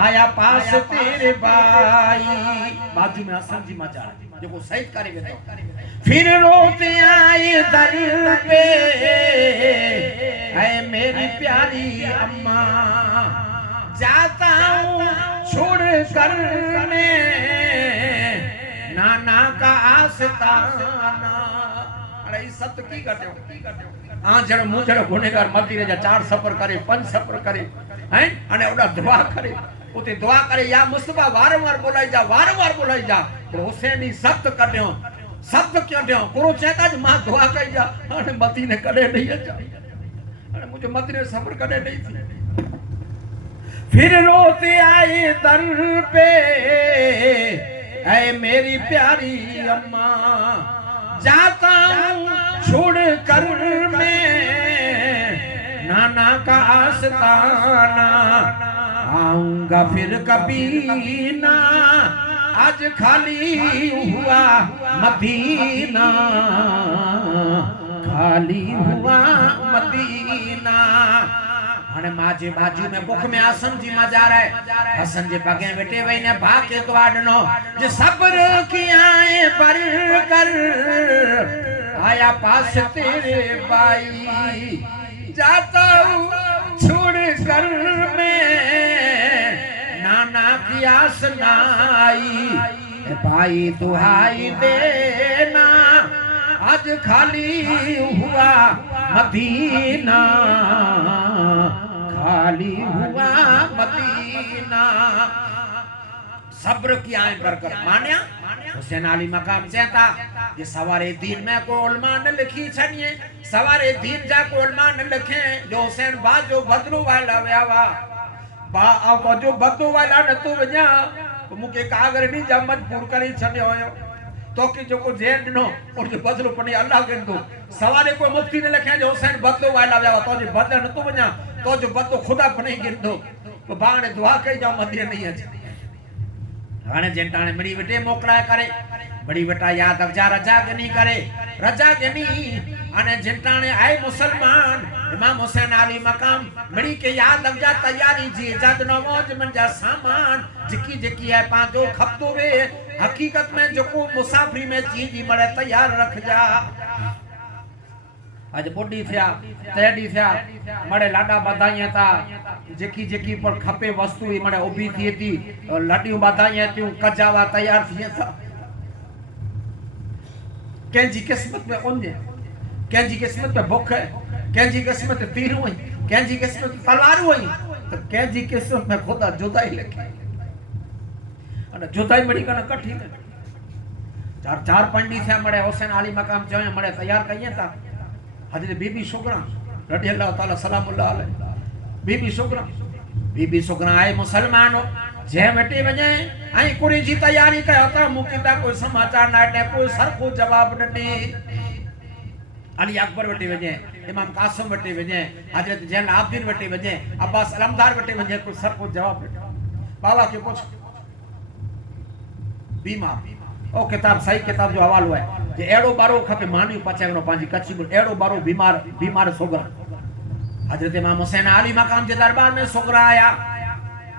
आया पास तेरे भाई बाजू में हसन जी मजार जो शहीद करे तो फिर रोते आए दर पे है मेरी प्यारी अम्मा जाता हूँ छोड़ कर मैं नाना का आस्ताना अरे इस सब की करते हो आ जड़ मुजड़ गुनेगार मती रे जा 4 सफर करे 5 सफर करे हैं अने ओडा दुआ करे उते दुआ करे या मुस्तफा वारंवार बोलाई जा तो हुसैनी सख्त कढ्यो सख्त कढ्यो कोरो चेता ज मां दुआ कई जा अने मती ने कदे नहीं अचा अने मुझे मती ने सफर कदे नहीं थी फिर रोते आए दर पे ऐ मेरी प्यारी अम्मा जाता हूँ छोड़ कर मैं नाना का आस्ताना आऊंगा फिर कभी ना आज खाली हुआ मदीना खाली हुआ मदीना अने माजे बाजू में बुख में हसन जी मजार है हसन जी पगे बेटे वही ने भागे तो आडनो जे सब्र किया पर कर आया पास तेरे भाई जाता हूँ छोड़ कर मैं नाना की आस नाई भाई दुहाई देना आज खाली हुआ मदीना खाली हुआ मदीना सब्र की आए बरकत मान्या हुसैन अली मकाम चेता ये सवारे दीन में को उलमा न लिखी छनिए सवारे दीन जा को उलमा न लिखे जो हुसैन बाजो बदलू वाला व्यावा बा को जो बदलू वाला न तू वजा मुके कागर नी जा मजबूर करी छने होयो तो कि जो को जेल नो और जो बदलू पने अल्लाह के दो सवारे को मुफ्ती ने लिखे जो हुसैन बदलू वाला व्यावा तो जो बदल न तू वजा तो जो बदलू खुदा पने गिरदो तो बाणे दुआ कई जा मदीने नहीं अचे हाने जेंटाणे मड़ी वटे मोकला करे बड़ी बेटा याद अफजा रजागनी करे रजागनी अने जेंटाणे आए मुसलमान इमाम हुसैन अली मकाम मड़ी के याद अफजा तैयारी जी जद नमोज मन जा सामान जिकी जिकी है पांचो खपतो वे हकीकत में जो को मुसाफरी में चीज मड़े तैयार रख जा आज बोडी थिया तेडी थिया मड़े लाडा बधाई था जेकी जेकी पर खपे वस्तु ही मड़े उभी थी थी लड्डियों बधाई थी कजावा तैयार थिया था केंजी किस्मत में उन्ने केंजी किस्मत में भूख है केंजी किस्मत में तीर हुई केंजी किस्मत में तलवार हुई तो केंजी किस्मत में खुदा जुदाई लिखी अने जुदाई बड़ी कने कठिन चार चार पंडित थे मड़े हुसैन अली मकाम जो मड़े तैयार कइए था हजरत बीबी शुक्रा रज़ी अल्लाह ताला सलामुल्लाह अलैह बीबी शुक्रा आए मुसलमानों जे मटे वजे आई कुड़ी जी तैयारी कयो था मुकिता कोई समाचार ना अटे कोई सरखो जवाब न दे अली अकबर वटे वजे इमाम कासिम वटे वजे हजरत जैन आबिदीन वटे वजे अब्बास अलमदार वटे वजे कोई सरखो जवाब बाबा के पूछ बीमार ओ किताब सही किताब जो हवालो है जे एड़ो बारो खपे मानी पचागनो पांजी कच्ची एड़ो बारो बीमार सोगरा हजरत इमाम हुसैन अली मकाम के दरबार में सोगरा आया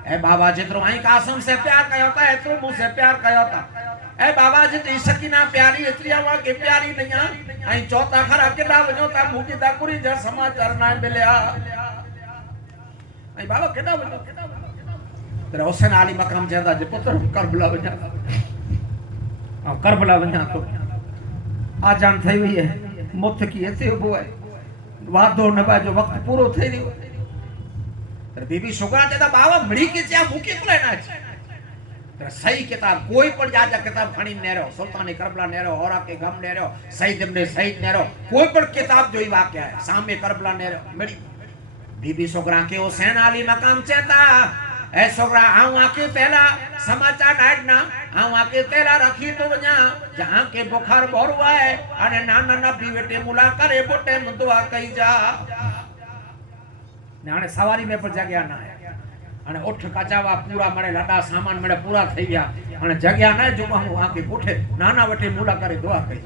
ए बाबा जितरो आई कासिम से प्यार कयो था एतरो मुझसे प्यार कयो था ए बाबा जितरी सकीना प्यारी एतरी आवा के प्यारी नया आई चौथा खरा केडा वजो ता मुकी दा कुरी जा समाचार ना मिलया आई बाबा केडा वजो तेरा हुसैन अली मकाम जेदा जे पुत्र करबला वजा करबला वजा तो आजान थई हुई है मुफ्त की एते उबो है वादो न बाजो वक्त पूरो थई रयो तर बीबी शुक्रा जेदा बाबा मड़ी के त्या मुके कोले ना तर सही किताब कोई पर जा किताब खणी ने रहो सुल्तान करबला ने रहो औरा के गम ने रहो शहीद इब्ने शहीद ने रहो कोई पर किताब जो ही वाकया है सामने करबला ने रहो मड़ी बीबी शुक्रा के हुसैन अली मकाम चेता ए छोकरा आऊं आके तेला समाचार डाट ना आऊं आके तेला रखी तो वञा जहां के बुखार बोरो है अने नाना नबी वेटे मुला करे बोटे दुआ कई जा ने हाणे सवारी में पर जग्या ना है अने उठ कचावा पूरा मणे लडा सामान मणे पूरा થઈ ગયા अने जग्या ना जो हूं आके उठे नाना वेटे मुला करे दुआ कई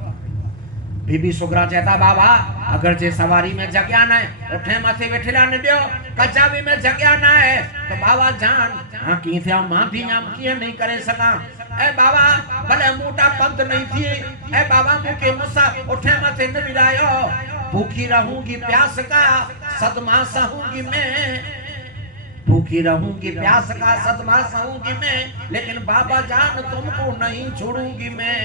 बीबी छोकरा चेता बाबा अगर जे सवारी में जग्या ना है उठे माथे वेठेला ने दियो कचावी में जग्या ना है तो बाबा जान हां की थे मां भी नाम किए नहीं करे सका ए बाबा भले मोटा पंत नहीं थी ए बाबा मुके मुसा उठे माथे न विदायो भूखी रहूंगी प्यास का सदमा सहूंगी मैं भूखी रहूंगी प्यास का सदमा सहूंगी मैं लेकिन बाबा जान तुमको नहीं छोड़ूंगी मैं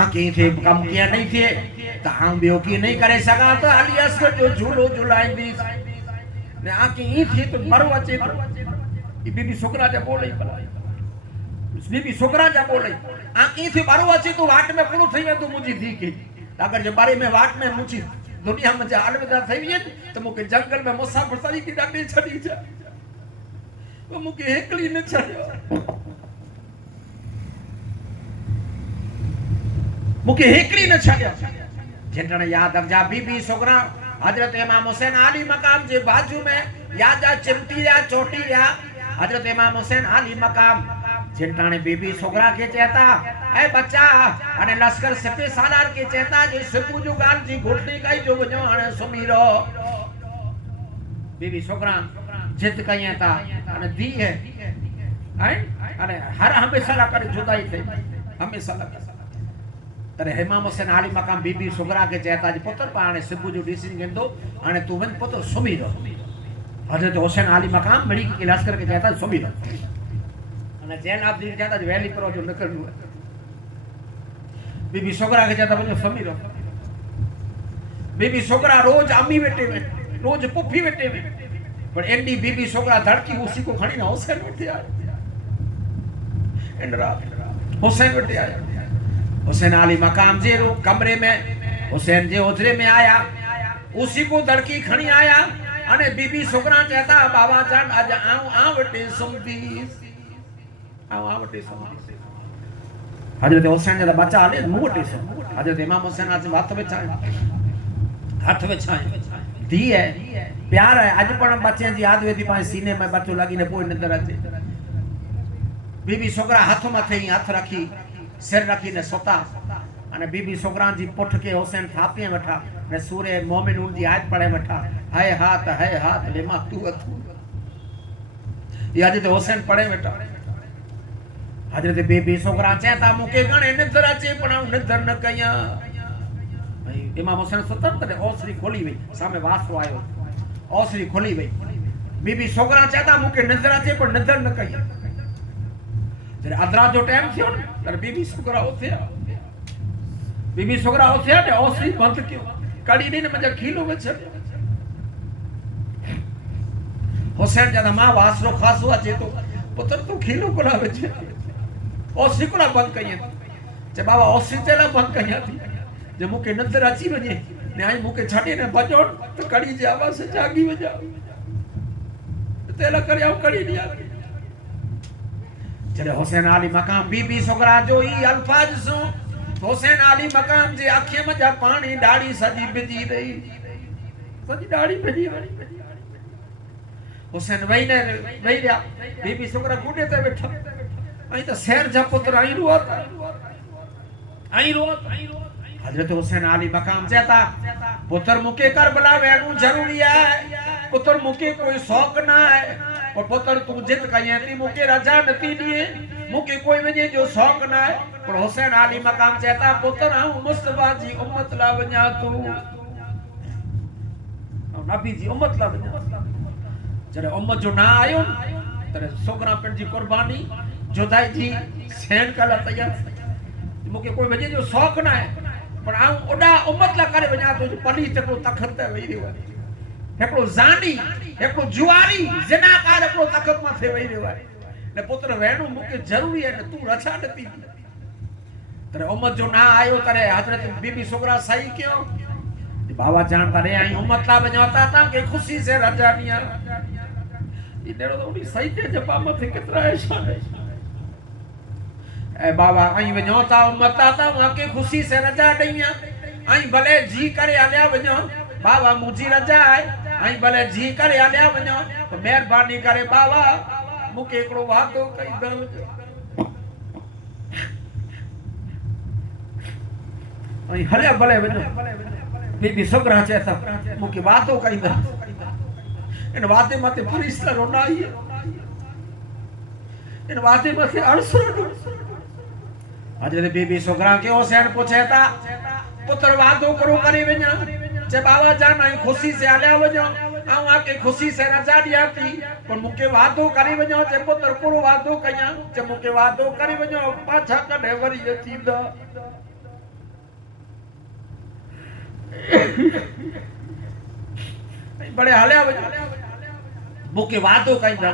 आके थे कम किया नहीं थे तो हम बियो की नहीं करे सका तो अलियास को जो झूलो झुलाई दी ने आके ई थी तो मरवा चे ई बीबी छोकरा जा बोले बीबी छोकरा जा बोले आके थी मरवा चे तो वाट में पूरो થઈ तो मुजी थी के अगर जे बारे में वाट में मुजी दुनिया में जे अलविदा થઈ वे तो मुके जंगल में मुसाफिर सरी की डाटी छड़ी जा तो मुके एकली न छड़ियो मुके हेकड़ी न छड़िया जेटने याद रखजा बीबी छोकरा हजरत इमाम हुसैन आली मकाम जे बाजू में याजा चिमटीया चोटीया हजरत इमाम हुसैन आली मकाम जेटाने बीबी छोकरा के चेता ए बच्चा अने लश्कर सते सालार के चेता जे सुबु जो गाल जी घोटनी गई जो वजो हाने सुमीरो बीबी छोकरा जिद कई था अने दी है अने हर हमेशा करे जुदाई थे हमेशा तरे इमाम हुसैन आली मकाम बीबी छोकरा के चेता जी पुत्र पाने सुबु जो डिसिजन गेंदो हाने तू वन पुत्र सुमीरो हजरत हुसैन आली मकाम बड़ी के लश्कर के चेता सुमीरो अने जैन आप दी चेता वेली करो जो निकलनु बीबी छोकरा के चेता बनो सुमीरो बीबी छोकरा रोज अम्मी बेटे में रोज पुफी बेटे में पर एंडी बीबी छोकरा धड़की उसी को खड़ी ना हुसैन बेटे आया इन रात हुसैन बेटे आया हुसैन आली मकाम जे कमरे में हुसैन जे ओझरे में आया उसी को धड़की खड़ी आया अने बीबी छोकरा कहता बाबा जान आज आऊं वटे सुमदी आऊं वटे सुमदी हजरत हुसैन जदा बच्चा आले मुंह वटे सुम हजरत इमाम हुसैन आज हाथ में छाए दी है प्यार है आज पण बच्चे जी याद वेती पाए सीने में बच्चो लागी ने पोई नजर अचे बीबी छोकरा हाथ में थई हाथ रखी सिर रखी ने सोता अने बीबी छोकरा जी पुठ के हुसैन थापे बैठा ने सूरे मोमिनून जी आयत पढ़े बैठा है हाथ लेमा तू अथू ये हजरत हुसैन पढ़े बैठा हजरत बीबी छोकरा चेता मुके गणे नजर अचे पण नजर न कया इमाम हुसैन सुतन तने ओसरी खोली वई सामे वासो आयो ओसरी खोली वई बीबी छोकरा चेता मुके नजर अचे पण नजर न कया जरे अदरा जो टाइम थियो तर बीबी छोकरा होथे बीबी छोकरा होथे ने ओसरी बंद क्यों कड़ी ने मजा खीलो में छे हुसैन जदा मां वासरो खासो अचे तो पुत्र तू खीलो कोला छे ओसरी कोला बंद कई जे बाबा ओसरी तेला बंद कई थी जे मुके नजर अची वने ने आई मुके छाडी ने बजो तो कड़ी जे आवाज से जागी वजा तेला करे कड़ी नहीं आती जरे हुसैन आली मकाम बीबी छोकरा जो ई अल्फाज सु हुसैन आली मकाम जे आंखें में जा पानी दाढ़ी सजी बिजी रही सजी दाढ़ी बिजी हुसैन वही रहा बीबी छोकरा गुडे ते बैठा आई तो शहर जा पुत्र आई रोत हजरत हुसैन आली मकाम चेता पुत्र मुके करबला वेणु जरूरी है पुत्र मुके कोई शौक ना है और पुत्र तू जिद कई थी मुके रजा नती दिए मुके कोई वने जो शौक ना है पर हुसैन आली मकाम चेता पुत्र हूं मुस्तफा जी उम्मत ला वना तू नबी जी उम्मत ला वना जरे उम्मत जो ना आयो तरे छोकरा पिण जी कुर्बानी जुदाई जी सहन कला तैयार मुके कोई वने जो शौक ना है पर आ ओडा उम्मत ला करे वना तो पली तको तखत ते वई रियो एकड़ो जानी एकड़ो जुआरी जिनाकार एकड़ो तखत मा थे वई रियो ने पुत्र वेणु मुके जरूरी है ने तू रछा नती तरे उम्मत जो ना आयो तरे हजरत बीबी छोकरा सही क्यों बाबा जानता रे आई उम्मत ला वनाता था के खुशी से रजा निया ई डेरो तो उनी सही ते जपा मथे केतरा एहसान है ए बाबा आई वञो ता मता ता वाके खुशी से रजा ॾईया आई भले जी करे हलिया वञो बाबा मुंहिंजी रजा आहे आई भले जी करे हलिया वञो तो महिरबानी करे बाबा मूंखे हिकिड़ो वादो कई दव आई हलिया भले वञो बीबी सुगरा चए था मूंखे वादो कई दव इन वादे मथे फरिश्ता रोना आई इन वादे मथे अड़सर आज बीबी सुगरा के हुसैन पूछे था पुत्र वादो करो करे वञा जे बाबा जान आई खुशी से हलिया वञो आऊं आके खुशी से रजा दिया थी पर मूंखे वादो करे वञो जे पुत्र पूरो वादो कया जे मूंखे वादो करे वञो पाछा कॾहिं वरी अचींदा बड़े हलिया वञो मूंखे वादो कईंदा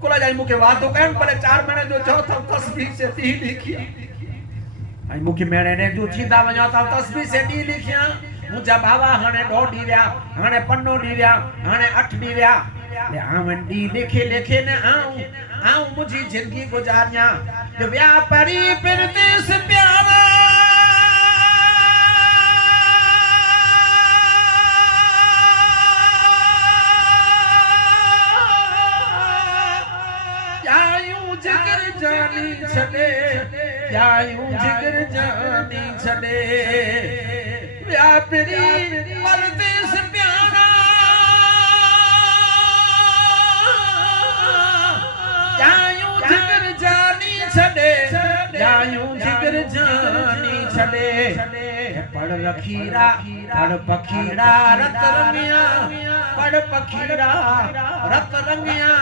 कुल जाई मूंखे वादो कयनि पर 4 महीने जो चओ था तस्वीर से दी लिखी आई मूंखे महीने जो थींदा वञो था तस्वीर से दी लिखिया मुझा बाबा हाने 2 डी विया हाने 5 डी विया हाने 8 डी विया ले आवन डी लिखे लिखे ने आऊं मुझी जिंदगी गुजारिया जो व्यापारी परदेस प्यारा जिगर जानी छड़े जिगर जानी छड़े व्यापारी परदेस प्यारा जिगर जानी छड़े जिगर जानी छड़े पढ़ लखीरा पढ़ पखीरा रत रंगिया पढ़ पखीरा रत रंगिया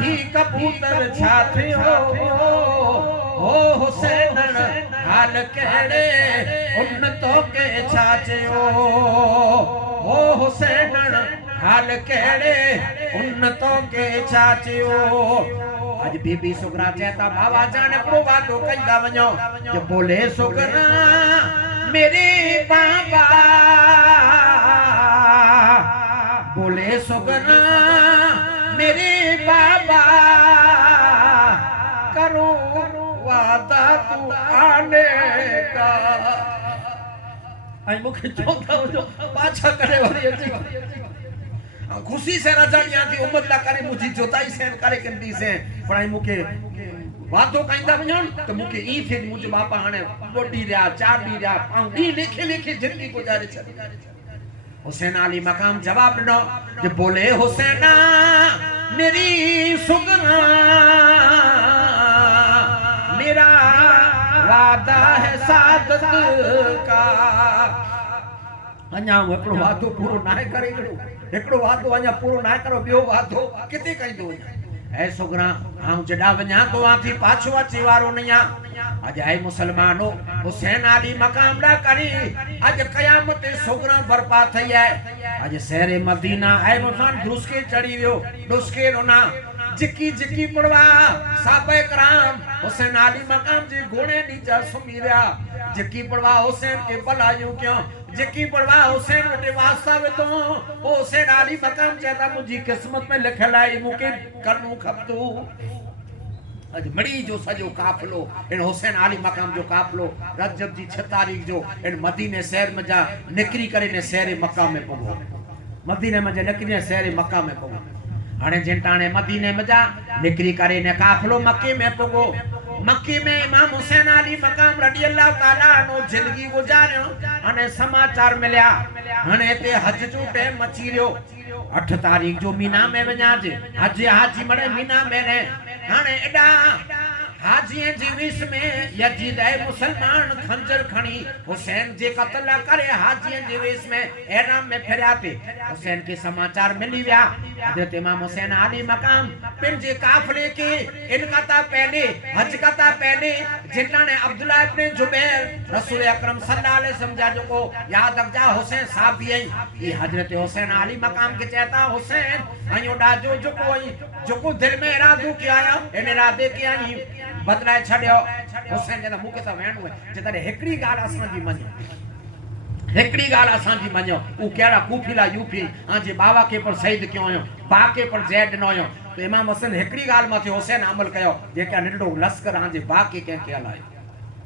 ही कबूतर छाथे हो हुसैन हाल कहड़े उन तो के छाचे हो हुसैन हाल कहड़े उन तो के छाचे आज बीबी सुगरा चेता बाबा जाने को वादो कईंदा वञो जो बोले सुगरा मेरे बाबा बोले सुगरा मेरे बाबा करो वादा तू आने का आई मुखे चौथा जो पाछा करे वाली अची खुशी से रजनिया थी उम्मत ला करे मुझी जोताई से करे कंदी से पर आई मुखे वादो कईंदा वञो तो मुखे ई थे मुझे बापा हाने 2 डी रिया 4 डी रिया पाऊं डी लिखे लिखे जिंदगी गुजारे छडी हुसैन अली मकाम जवाब ॾिनो जे बोले हुसैना मेरी सुगरा मेरा वादा है सादत का अञा हिकिड़ो वादो पूरो नाहे करे हिकिड़ो वादो अञा पूरो नाहे करो ॿियो वादो किथे कईंदो ऐ सुगरा आऊं जॾा वञा तो आथी पाछो अची वारो नया आज है मुसलमानो हुसैन अली मकाम ला करी आज कयामत सुगरा बर्पा थई है आज शहर मदीना है मुसान दुस्के चढ़ी वियो दुस्के रोना जिकी जिकी पड़वा साहबे कराम हुसैन अली मकाम जी घोड़े नीचा सुमी रहा जिकी पड़वा हुसैन के भलायूं क्यों जिकी पड़वा हुसैन वटे वास्ता वे तो हुसैन अली मकाम चेता मुझी किस्मत में लिखल आई मुके करनू खपतू आज मड़ी जो सजो काफलो इन हुसैन अली मकाम जो काफलो रजब जी 6 तारीख जो इन मदीने शहर में जा निकरी करे ने शहर मक्का में पहुंचो मदीने में जा निकरी शहर मक्का में पहुंचो हाने जिंटाने मदीने में जा निकरी करे ने काफलो मक्के में पहुंचो मक्के में इमाम हुसैन अली मकाम रजी अल्लाह ताला नो जिंदगी गुजारियो अने समाचार मिलया हने ते हज जो टाइम मची रियो 8 तारीख जो मीना में वञा जे हज हाजी मड़े मीना में ने हाने एडा हाजी जी विस में यजीद है मुसलमान खंजर खणी हुसैन जे कत्ल करे हाजी जी विस में एराम में फिरया पे हुसैन के समाचार मिली गया हजरत इमाम हुसैन अली मकाम पिन जे काफले के इनका ता पहले हज का ता पहले जिन्ना ने अब्दुल्ला इब्ने जुबैर रसूल अकरम सल्लल्लाहु अलैहि वसल्लम जा जो को याद रख जा हुसैन साहब भी आई ये हजरत हुसैन अली मकाम के कहता हुसैन आयो डा जो को दिल में इरादो किया इन इरादे के आई बदलाए छड़ियो हुसैन जदा मुके ता वेणो है जदा एकड़ी गाल असन जी मन हिकड़ी गाल असां जी मञो उ केड़ा कूफीला यूफी आजे बाबा के पर शहीद क्यों आयो बा के पर जय ॾिनो आयो तो इमाम हसन हिकड़ी गाल मथे हुसैन अमल कयो जेका नंढो लश्कर आजे बा के के हलायो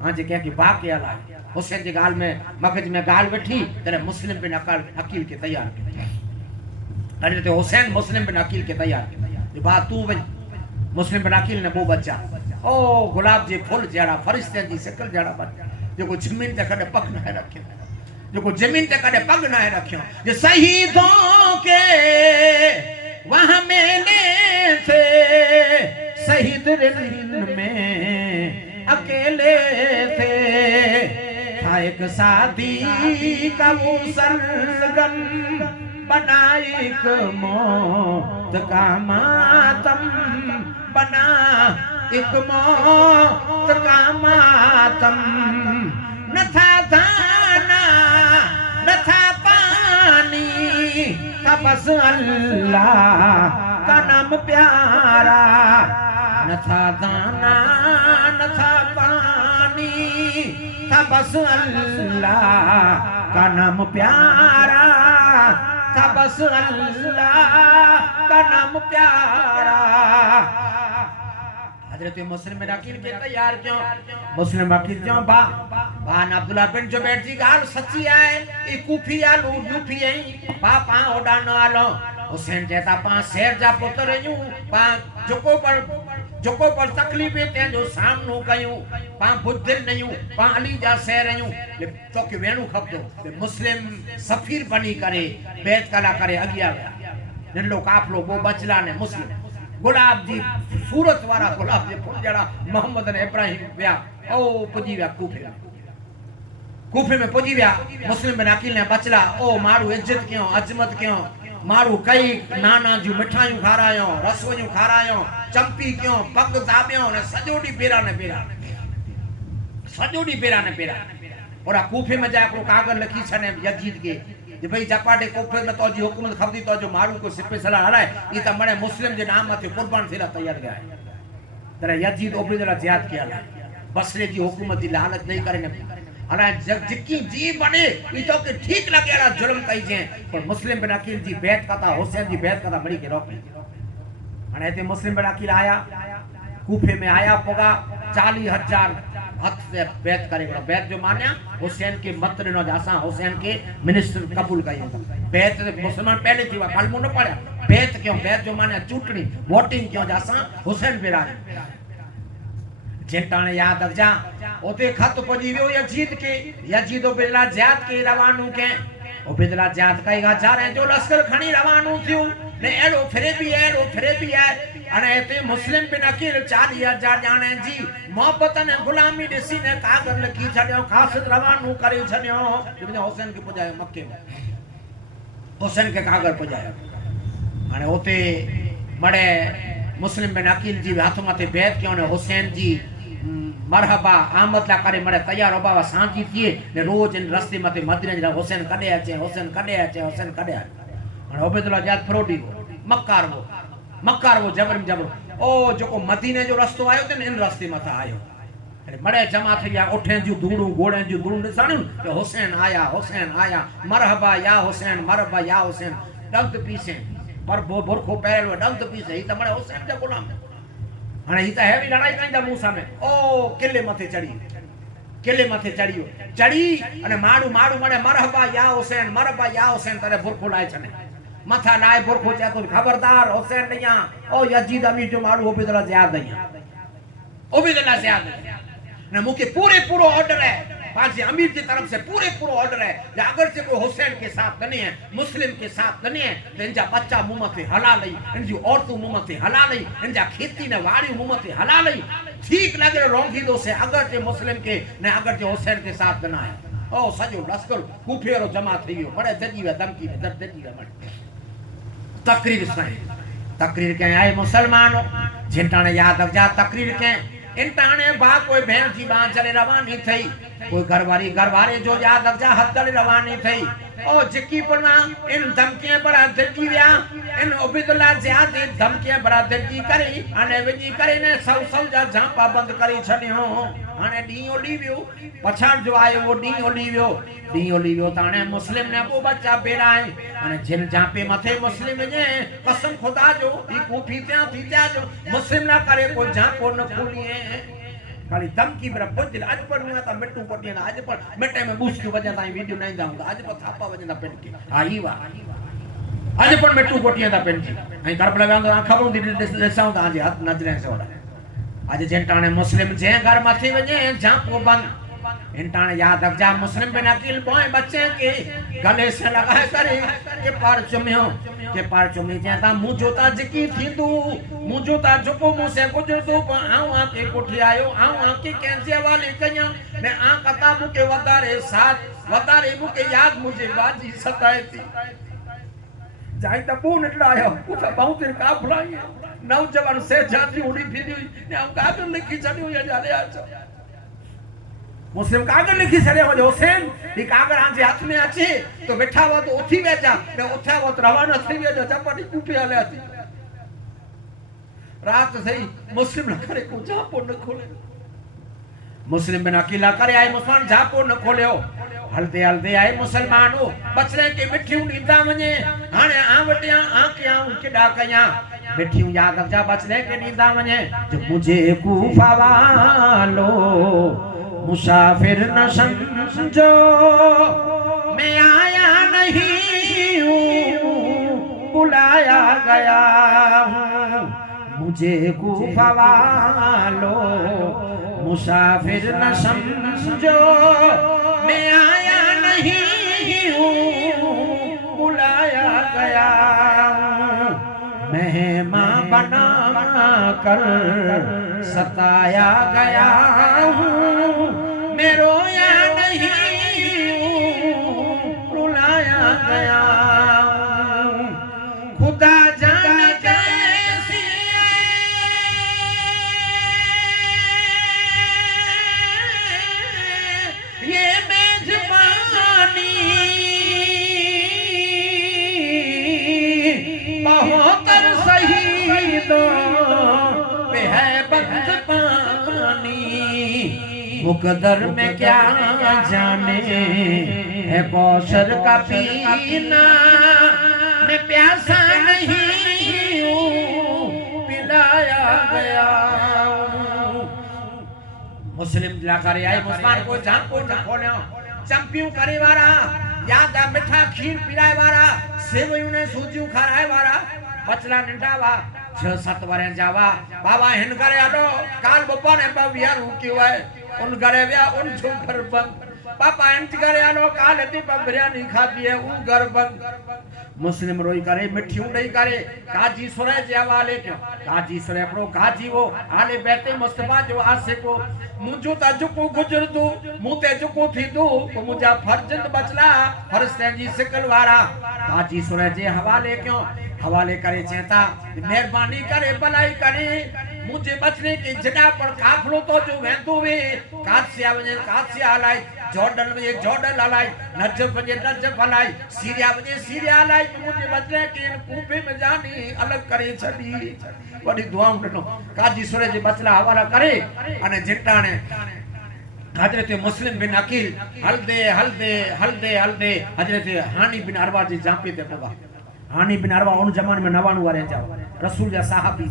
आजे के बा के हलायो हुसैन जी गाल में मगज में गाल बैठी तेरे मुस्लिम बिन अकील के तैयार अरे तो हुसैन मुस्लिम बिन अकील के तैयार बा तू वञ मुस्लिम बिन अकील ने वो बच्चा ओ गुलाब जे फूल जड़ा फरिश्ते जी शकल जड़ा बच्चा जो जमीन ते कदे पग न रखे जो जमीन ते कदे पग न रखियो जे शहीदों के वहां मेले थे शहीद रिन में अकेले थे था एक शादी का वो सरगम बना एक मौत का मातम बना एक मौत का मातम न था दाना न था पानी था बस अल्लाह का नाम प्यारा न था दाना न था पानी था बस अल्लाह का नाम प्यारा था बस अल्लाह का नाम प्यारा हजरत मुस्लिम बिन अकील के तैयार क्यों मुस्लिम अकील क्यों बान अब्दुल्ला बिन जुबैर जी गाल सच्ची है ई कूफी आलू यूफी है पापा ओडा न आलो हुसैन कहता पा शेर जा पुत्र यूं पा जोको पर तकलीफ ते जो सामनो कयूं पा बुद्धिल नयूं पा अली जा शेर यूं तो के वेणु खपतो मुस्लिम सफीर बनी करे बैत कला करे अगिया नंढो काफलो वो बचला ने मुस्लिम गुलाब जी सूरत वाला गुलाब जी फूल जड़ा मोहम्मद ने इब्राहिम व्या ओ पुजी व्या कूफे में पुजी व्या मुस्लिम बिन अकील ने बचला ओ मारू इज्जत क्यों अजमत क्यों मारू कई नाना जी मिठाइयूं खारायो रसोइयूं खारायो चंपी क्यों पग दाबियो ने सजोडी पेरा ने पेरा और कूफे में जाके कागज लिखी छने यजीद के जे भाई जपाटे कोफे में तो जी हुकूमत खबदी तो जो मारू को सिपे सला हलाए ई त मणे मुस्लिम जे नाम मथे कुर्बान थिला तैयार गया तेरा यजीद ओबरी जरा जियाद किया बसरे जी हुकूमत दी लालच नहीं करे अला जब जिकी जी बने ई तो के ठीक लगे अला जुल्म कई जे पर मुस्लिम बिन अकील जी बैत कथा हुसैन जी बैत कथा बड़ी के रोकी अने ते मुस्लिम बिन अकील आया कूफे में आया पोगा 40,000 हथ से बैत करे बैत जो मान्या हुसैन के मत न जासा हुसैन के मिनिस्टर कबूल कई बैत मुसलमान पहले थी वा कलमो न पढ़या बैत क्यों बैत जो मान्या चूटनी वोटिंग क्यों जासा हुसैन बिराज जेटाने याद रखजा ओते खत पजी वियो यजीद बिला जात के रवानू के ओ बिदला जात कई गा जा रहे जो लश्कर खणी रवानू थियो ने एड़ो फिरे भी है अने ते मुस्लिम बिन अकील 40,000 जाने जी मोहब्बत ने गुलामी दिसी ने कागज लिखी छड्यो खासिद रवानू करे छड्यो जने हुसैन के पुजायो मक्के में हुसैन के कागज पुजायो अने ओते बड़े मुस्लिम बिन अकील जी हाथ माथे बैत क्यों ने हुसैन जी मरहबा आमद ला करे मरे तैयार हो बाबा सांची थिए ने रोज इन रस्ते मथे मदीने जा हुसैन कदे अचे हुसैन कदे अने उबैदुल्लाह जात फ्रोडी मक्कार वो जबर ओ जो मदीने जो रस्तो आयो ते इन रस्ते मथा आयो अरे मरे जमा थे या उठे जो धूड़ू घोड़े जो धूड़ साणु तो हुसैन आया मरहबा या हुसैन दंत पीसे पर बुरखो पहलो दंत पीसे ही त मरे हुसैन जा गुलाम हाने ही त हेवी लड़ाई कंदा मूसा में ओ किले मथे चढ़ी अने माड़ू मरे मरहबा या हुसैन तरे बुरखो लाए छने मथा लाए बुरखो चे तो खबरदार हुसैन नया ओ यजीद अमीर जो माड़ू उबैदुल्लाह ज़ियाद ने मुके पूरो ऑर्डर है पाजी अमीर की तरफ से पूरो ऑर्डर है कि अगर से कोई हुसैन के साथ नहीं है मुस्लिम के साथ नहीं है तो इनजा बच्चा मुंह मथे हला लई इनजी औरतों मुंह मथे हला लई इनजा खेती ने वाड़ी मुंह मथे हला लई ठीक लगे रोंगी दो से अगर से मुस्लिम के ने अगर से हुसैन के साथ ना है ओ सजो लश्कर कूफेरो जमा थी गयो बड़े दजी वे धमकी में दजी वे तकरीर के आए मुसलमानों जिनटाने याद रखजा तकरीर के इंटाने बा कोई भेण जी बां चले रवानी थई कोई घरवारे जो याद रखजा हथ चले रवानी थई और जिकी परमा इन धमकियां बड़ा दिलजी विया इन उबैदुल्लाह ज़ियाद दी धमकियां बड़ा दिलजी करी अने विजी करे ने सौ जा झांपा बंद करी छडियो हाने डी ओली वियो पछाड़ जो आयो वो डी ओली वियो ताने मुस्लिम ने को बच्चा बेराए अने जिन झांपे मथे मुस्लिम ने कसम खुदा जो ई कूफी त्या जो मुस्लिम ना करे को झांपो न खोलिए खाली धमकी मेरा बुझ आज पर मैं ता मिट्टू कोटिया ना आज पर मिट्टे में बूस की वजह ताई वीडियो नहीं जाऊंगा आज पर थापा वजह ता पेट की आई वा आज पर मिट्टू कोटिया ता पेट की आई कर पड़े तो खबरों दी दिसाऊं ता आज हाथ नजरे से वाला आज जेंटाने मुस्लिम जे घर मथी वजे झांपो बंद इंटाने याद रख जा मुस्लिम बिना किल बॉय बच्चे के गले से लगाए करे के पार चुमी जाता मुंह जोता जिकी थींदू मुंह जोता झुको मुंह से गुजर दो आऊं आके कोठी आयो आऊं आके कैंसिया वाले कया ने आ कथा मुके वदारे साथ वदारे मुके याद मुझे बाजी सताए थी जाई त पून इटला आयो उठा बहुत का भलाई नौजवान से जाती उड़ी फिरी ने हम कागज लिखी छडियो या जाले आछो मुस्लिम कागज लिखी छड़े हो हुसैन ई कागज आजे हाथ में आछे तो बैठा हो तो उठी बेजा ने उठा हो तो रवाना थई बेजा चपाटी कूपे आले आती रात सही मुस्लिम न करे को जापो न खोले मुस्लिम बिना किला करे आए मुसलमान जापो न खोलियो हलदे आए मुसलमानो बचरे के मिठियूं नींदा वने हाने आवटिया आंखियां किडा कया मिठियूं याद जा बचरे के नींदा वने जो मुझे कूफा वालो मुसाफिर न समझो मैं आया नहीं हूँ बुलाया गया हूँ मुझे कूफा वालो मुसाफिर न समझो मैं आया नहीं हूँ बुलाया गया हूँ मेहमान बना कर सताया गया हूँ मैं रोया नहीं हूँ रुलाया गया हूँ खुदा जाने कैसी ये मेजबानी बहुत शहीदों पे है बंद पानी मुकद्दर में क्या जाने है कौशल का पीना मैं प्यासा नहीं हूँ पिलाया गया मुस्लिम लाकर आए मुसलमान को जान को न खोने चंपियों करे वारा याद आ मिठा खीर पिलाए वारा सेवयूं ने सूजियूं खाराए वारा बचला निंडावा 6-7 वरे जावा बाबा हिन करे आडो काल बप्पा ने बाविया रुकियो है उन घरे व्या उन जो घर बंद पापा इंच करे आलो काल ती बिरयानी खाती है उ घर बंद मुस्लिम रोई करे मिठियूं नहीं करे काजी सुरे जवाले क्यों काजी सुरे पड़ो काजी वो आले बैठे मुस्तफा जो आसे को मुझो ता जुको गुजर दू मुते जुको थी दू तो मुझा फर्जंद बचला फरिश्ते जी सिकल वारा काजी सुरे जे हवाले क्यों हवाले करे चेता मेहरबानी करे भलाई करे मुझे बचने की जगह पर काफलो तो जो वेंदो वे कासिया वने कासिया हलाई जॉर्डन वने जॉर्डन हलाई नजफ वने नजफ हलाई सीरिया वने सीरिया हलाई मुझे बचने की कूफे में जानी अलग करे छडी बड़ी दुआऊं ॾिनो काजी सुरे जे बचला हवाला करे अने जिटाने हजरत मुस्लिम बिन अकील हलदे हजरत हानी बिन अरवा जी जापे ते पगा हानी बिन अरवा उन जमाने में 99 वारे जाओ रसूल जा साहबी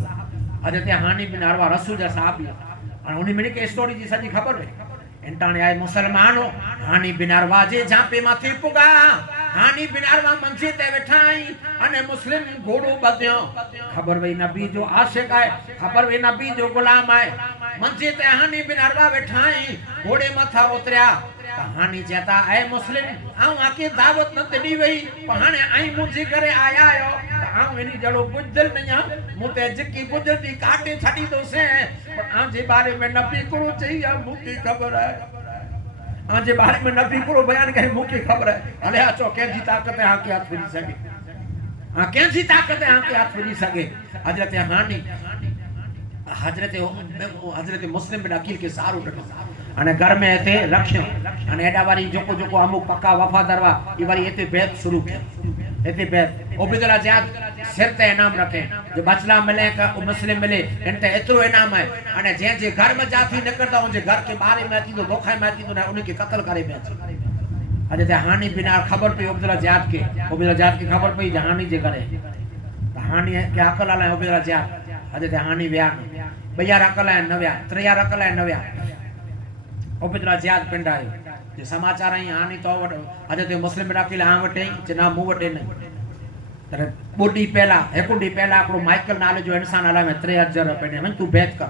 हजरत हानी बिन अरवा रसूल जा साहबी और उन्हीं में के स्टोरी जी सजी खबर है इंटाने आए मुसलमानो हानी बिन अरवा जे जापे माथे पुगा हानी बिन अरवा मंचे ते बैठाई अने मुस्लिम घोड़ो बधियो खबर वई नबी जो आशिक है खबर वई नबी जो गुलाम है मंचे ते हानी बिन अरवा बैठाई घोड़े मथा उतरिया कहानी चेता ऐ मुस्लिम आऊं आके दावत न तडी वई पहाने आई मुझे करे आया आयो आऊं इनी जड़ो बुझल नया मुते जिकी बुझती काटे छडी तो से पर आजे बारे में नबी करो चाहिए मुकी खबर है आजे बारे में नबी करो बयान करे मुकी खबर है अले आचो के जी ताकत है आके हाथ फिरी सके हां के जी ताकत है आके हाथ फिरी सके हजरत हानी हजरत मुस्लिम बिन अकील के सार उठो अने घर में हिते रखियो अने एडा वारी जोको जोको अमुक पक्का वफादार वा ई वारी हिते बैत शुरू की हिते बैत उबैदुल्लाह ज़ियाद सिर ते इनाम रखे जो बचला मिले का मुस्लिम मिले इनते एतरो इनाम है अने जे जे घर में जाती निकलता उनजे घर के बारे में अची तो धोखा में अची तो उनके कत्ल करे में अची अजे ते हानि बिना खबर पई उबैदुल्लाह ज़ियाद की खबर पई हानि जे करे हानि के अकल आला उबैदुल्लाह ज़ियाद अजे ते हानि व्या बयार अकल है नव्या त्रियार अकल है नव्या उबैदुल्लाह ज़ियाद पिंड आयो जे समाचार आई हानि तो अजे ते मुस्लिम राखील आ वटे जना मु वटे नहीं तर बोडी पहला हेकुडी पहला आपको माइकल नाले जो इंसान आला में 3000 रुपए ने तू बैत कर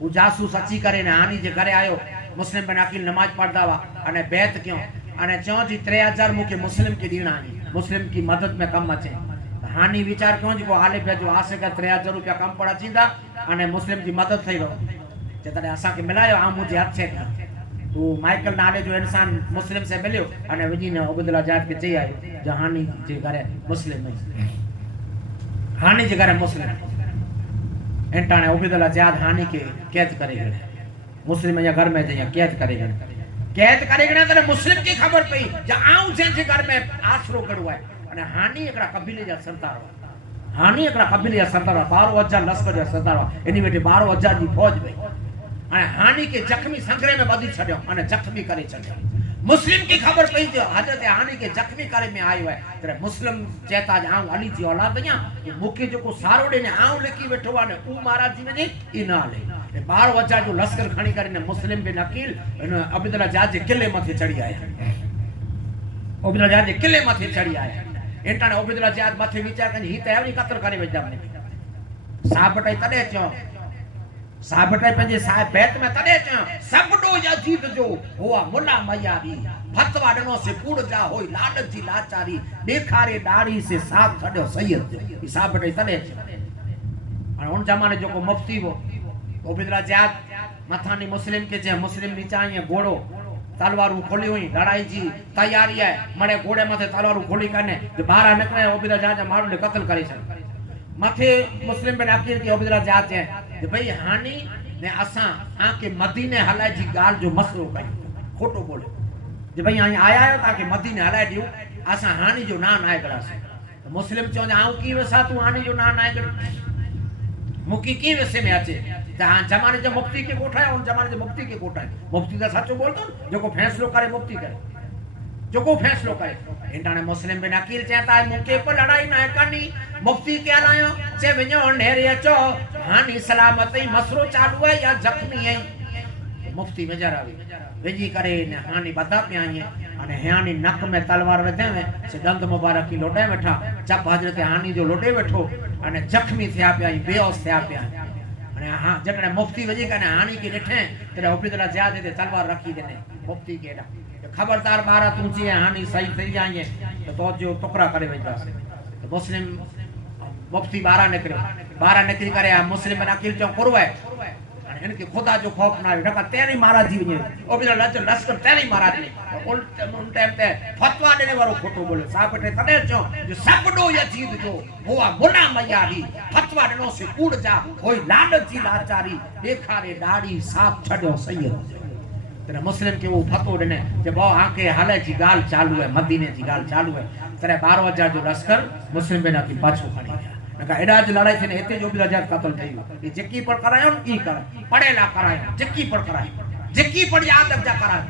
वो जासूस अची करे ने हानि जे करे आयो मुस्लिम बिन अकील नमाज पढ़दा वा अने बैत क्यों अने चो जी 3000 मुके मुस्लिम की दीना आई मुस्लिम की मदद में कम अचे हानि विचार क्यों जो आले पे जो आसे का 3000 रुपया कम पड़ा चींदा अने मुस्लिम की मदद थई रो जे तने असा के मिलायो आ मुझे हाथ से तो माइकल नाले जो इंसान मुस्लिम से मिलियो अने वजी ने उबैदुल्लाह ज़ियाद के चई आयो जहानी जे करे मुस्लिम में हानि जे करे मुस्लिम एंटाने उबैदुल्लाह ज़ियाद हानि के कैद करे गए मुस्लिम या घर में जे कैद करे गए तने मुस्लिम की खबर पई जे आऊ जे घर में आसरो करो है अने हानि एकड़ा कबीले जा सरदार हानि एकड़ा कबीले जा सरदार 12000 लश्कर जा सरदार एनी बेटे 12000 जी फौज में अने हानि के जख्मी संग्रह में बदी छड्यो अने जख्मी करे छड्यो मुस्लिम की खबर पई जो हजरत हानि के जख्मी करे में आयो है तर मुस्लिम चेता आऊ अली जी औलाद या मुके जो को सारो दे ने आऊ लेकी बैठो ने ऊ महाराज जी ने ई ना ले 12000 जो लश्कर खणी करे ने मुस्लिम बिन अकील उबैदुल्लाह ज़ियाद के किले मथे चढ़ी आया उबैदुल्लाह ज़ियाद के किले मथे चढ़ी आया एटाने उबैदुल्लाह ज़ियाद मथे विचार कनी ही तयारी कत्ल करे वजदा साहबटाई तडे चो साहबटाई पंजे साहब बैत में तडे चो सबडो यजीद जो हुआ मुला मयारी फतवा डनो से कूड़ जा होई लाडत जी लाचारी देखारे दाढ़ी से साथ छड्यो सैयद ई साहबटाई तडे चो अन उन जमाने जो को मुफ्ती वो उबैदुल्लाह ज़ियाद मथानी मुस्लिम के जे मुस्लिम नीचाई घोड़ो तलवारू खोली हुई लड़ाई जी तैयारी है मड़े घोड़े मथे तलवारू खोली करने जो बाहर निकले उबैदुल्लाह ज़ियाद मारू ने कत्ल करे छे मथे मुस्लिम बिन अकील के उबैदुल्लाह ज़ियाद है कि भाई हानि ने असा आके मदीने हलाए जी गाल जो मसलो कई खोटो बोले जे भाई आई आया है ताकि मदीने हलाए दियो असा हानि जो नान आए गड़ा से तो मुस्लिम चो आऊ की वसा तू हानि जो नान आए गड़ा मुकी की वसे में अचे जहां जमाने जो मुफ्ती के कोठा है उन जमाने जो मुफ्ती के कोठा है मुफ्ती का सचो बोलतो जो को फैसलो करे मुफ्ती करे जो को फैसलो करे इंटाने मुस्लिम बिन अकील चाहता है मुके पर लड़ाई ना करनी मुफ्ती के लायो से विनो नेरे अचो हानि सलामत ही मसरो चालू है या जख्मी है मुफ्ती बेचारा वेजी करे ने हानि बता पियाई अने हानि नक में तलवार रधे में से दंत मुबारक की लोटे बैठा चप हजरत हानि जो लोटे बैठो अने जख्मी थया पिया बेहोश थया पिया अने हां जटने मुफ्ती वजी कने हानि की ॾिठे तेरे उबैदुल्लाह ज़ियाद ते तलवार रखी देने मुफ्ती के एडा खबरदार बारा तू जी हानि सही थई जाए तो जो टुकड़ा करे वजा तो मुस्लिम मुफ्ती बारा निकली करे मुस्लिम बिन अकील जो कुरवे इनके खुदा जो खौफ ना रखा तेरी महाराज जी ने उबैदुल्लाह लश्कर तेरी महाराज ने उन टाइम पे फतवा देने वालो खोटो बोले साहब ने तने चो जो सबडो यजीद जो हुआ मुला मयारी फतवा देनो से कूड़ जा होई लाडत जी लाचारी देखारे दाढ़ी साफ छड्यो सैयद तेरे मुस्लिम के वो फतो देने जब वो आके हाले जी गाल चालू है मदीने जी गाल चालू है तेरे 12000 जो लश्कर मुस्लिम बिन अकील पाछो खड़ी गया नका एडा ज लड़ाई थने एते जो उबैदुल्लाह ज़ियाद कत्ल थई ये जक्की पर करायो ई कर पड़ेला करायो जक्की पर करायो जक्की पर याद रख जा करायो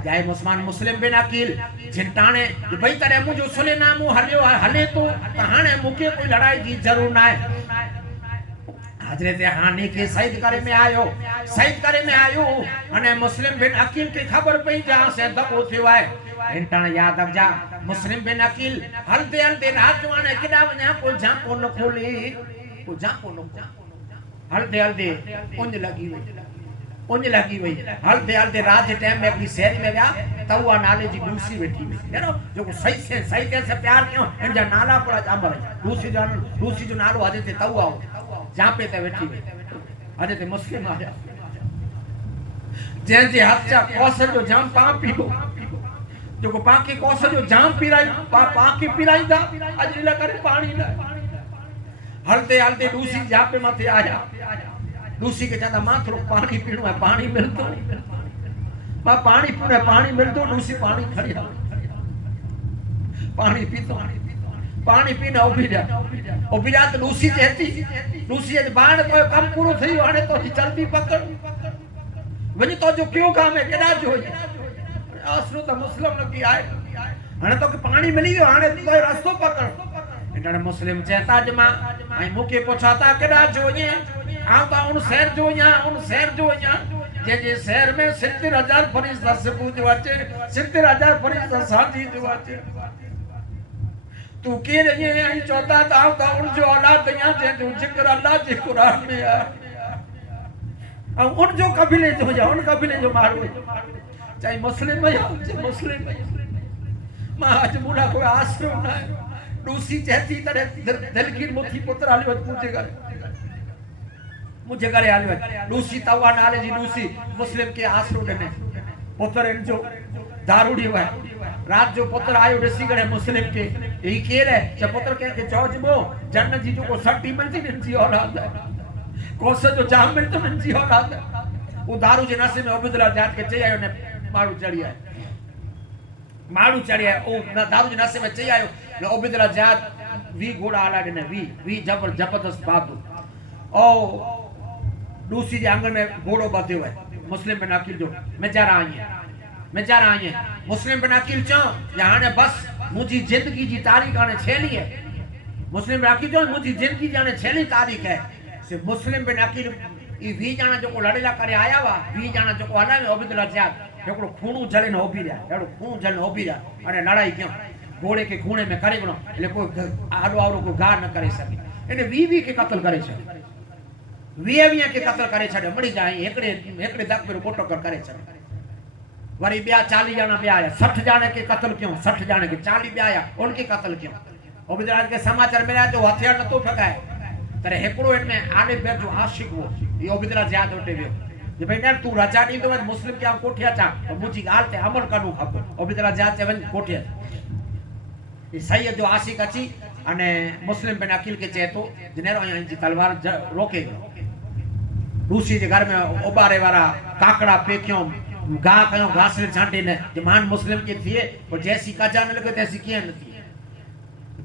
अजाए मुस्मान मुस्लिम बिन अकील जिंटाने भाई तेरे मुजो सुले नामो हलियो हले तो हाने मुके कोई लड़ाई जी जरूर ना है हजरत हानि के शहीद करे में आयो अने मुस्लिम बिन अकील की खबर पई जहां से दको थियो है इंटण याद रख जा मुस्लिम बिन अकील हलते राजवाने किडा वने को झांको न खोली हलते उंज लगी वई हलते रात के टाइम में अपनी शहर में गया तवा नाले जी दूसरी बैठी हुई है जो सही से प्यार क्यों इन जा नाला पड़ा जांबर दूसरी जो नालो हजरत तवा जहां पे ते बैठी हुई हजरत मुस्लिम आया जे हत्या कौसर जो जाम पा पीबो जो को पाके कौसर जो जाम पीराई पाके पीराई दा अज ला करे पानी ना हलते दूसरी जहां पे मथे आया दूसरी के चाहता मां थोड़ा पानी पीणो है पानी मिलतो मां पानी पूरे पानी मिलतो डूसी पानी खड़ी पानी पीतो पानी पीने उभी जा तो डूसी चेती डूसी जे बाण कोई कम पूरो थई हाने तो जल्दी पकड़ वनी तो जो क्यों काम है केड़ा जो आसरो तो मुस्लिम लगी आए हाने तो के पानी मिली गयो हाने तो रास्तो पकड़ एटाने मुस्लिम चेता जमा आई मुके पूछाता केड़ा जो ये आता उन शहर जो या जे शहर में 70,000 फरिश्ता सबूत वाचे 70,000 फरिश्ता साथी जो वाचे तू के ये आई चौथा आता उन जो औलाद या जे जो जिक्र अल्लाह के कुरान में है उन जो कबीले जो या उन कबीले जो मारो चाहे मुस्लिम या मुस्लिम मां आज मुला कोई आसरो ना डूसी चहती तरह दिल की मुठी पुत्र आली वत मुझे करे आली वत डूसी तवा नाले जी डूसी मुस्लिम के आसरो ने पुत्र इन जो दारूडी हुआ रात जो पुत्र आयो ऋषि गड़े मुस्लिम के यही केर है जब पुत्र के चौज बो जन्नत जी जो को सट्टी मिलती निंजी औलाद है कोसे जो जाम मिलतो निंजी औलाद है वो दारू जे नशे में अब्दुल्ला जात के चई आयो ने मारू चढ़िया ओ दारू जे नशे में चई आयो ने अब्दुल्ला जात 20 घोड़ा आला ने 20 जबरदस्त बाबू ओ दूसरी आंगन में घोड़ो बंधे हुए मुस्लिम बिन अकील जो मैं जा रहा आई है मुस्लिम बिन अकील चो यहाँ ने बस मुझी जिंदगी जी तारीख आने छेली है मुस्लिम बिन अकील जो मुझी जिंदगी जाने छेली तारीख है से मुस्लिम बिन अकील ई 20 जना जो लड़ेला करे आया वा 20 जना जो हला में अब्दुल्ला जात जो खूणू जले ने ओबी रहा एड़ो खूण जले ओबी रहा अने लड़ाई क्यों घोड़े के खूणे में करे बनो એટલે કોઈ આડો આવરો કોઈ ઘા ન કરી શકે એને 20 के कत्ल करे छे 20 के कत्ल करे छे मड़ी जाए एकड़े दाग पे कोटो करे छे वरी ब्या 40 जना ब्या आया 60 जाने के कत्ल क्यों 60 जाने के 40 ब्या आया उनके कत्ल क्यों अब्दुल्ला के समाचार मिला तो हथियार न तो फकाए तरे हेकड़ो इनमें आले पे जो आशिक वो ये अब्दुल्ला ज्यादा उठे गयो जे भाई ना तू राजा नहीं तो मुस्लिम क्या कोठिया चा तो मुझी गाल ते अमल करू खपो अब्दुल्ला ज्यादा चवन कोठिया ये सैयद जो आशिक अची अने मुस्लिम बिन अकील के चेतो जनेरो यहाँ जी तलवार रोके रूसी के घर में उबारे वाला काकड़ा पेक्यों गा कयो घासले झांटे ने जमान मुस्लिम के थिए और जैसी का जाने लगे तैसी किए न थी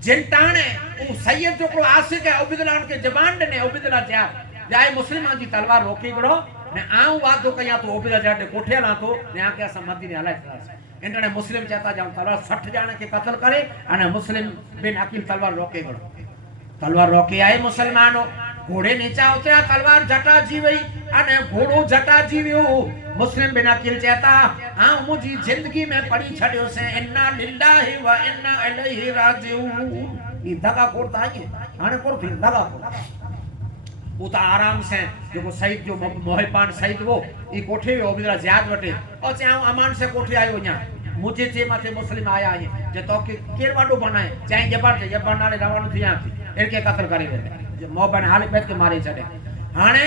जिनटाने वो सैयद जो को आशिक है अब्दुल्ला के जबान ने अब्दुल्ला जाए मुस्लिमान जी तलवार रोके गड़ो ने आऊ वादो कया तो अब्दुल्ला जाटे कोठे ला तो ने आके समाधि ने हलाए इंटरने मुस्लिम चाहता जाऊं तलवार 60 जाने के कत्ल करे अने मुस्लिम बिन अकील तलवार रोके गड़ो तलवार रोके आए मुसलमानों घोड़े नीचा उतरा तलवार जटा जीवी अने घोड़ो जटा जीव्यो मुस्लिम बिन अकील चाहता आ मुजी जिंदगी में पड़ी छड़ियो से इन्ना लिल्लाहि व इन्ना इलैहि राजिऊन ई दगा कोरता है हाने कोर फिर दगा कोर वो तो आराम से जो शहीद जो मोहिपान शहीद वो ई कोठे अब्दुल्ला ज्याद वटे और चाहे अमान से कोठे आयो यहां मुझे जे माथे मुस्लिम आया है जे तो के केर वाडो बनाए चाहे जबान नाले रवानो थी यहां इनके कत्ल करी दे मोहबन हाल बैठ के मारे चढ़े हाने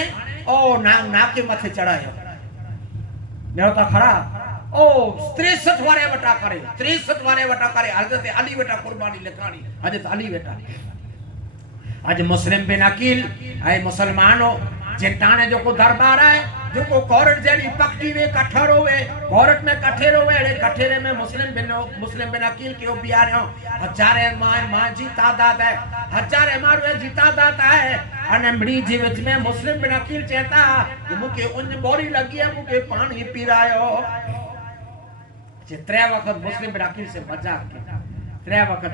ओ नाक के माथे चढ़ायो मेरा तो खरा ओ 63 वारे वटा करे हजरत अली बेटा कुर्बानी लिखानी हजरत अली बेटा आज मुस्लिम बिन अकील आए मुसलमानों जिनटाने जो को दरबार है जो को कोरट जेडी पक्टी में कठर होवे कोरट में कठेर होवे रे कठेरे में मुस्लिम बिन अकील के बियार हो हजारे मां जी तादाद है हजारे मारो जीता दाता है अने मड़ी जीवित में मुस्लिम बिन अकील चेता मुके उन बोरी लगी है मुके पानी पीरायो जे 3 वक्त मुस्लिम बिन अकील से मजाक के 3 वक्त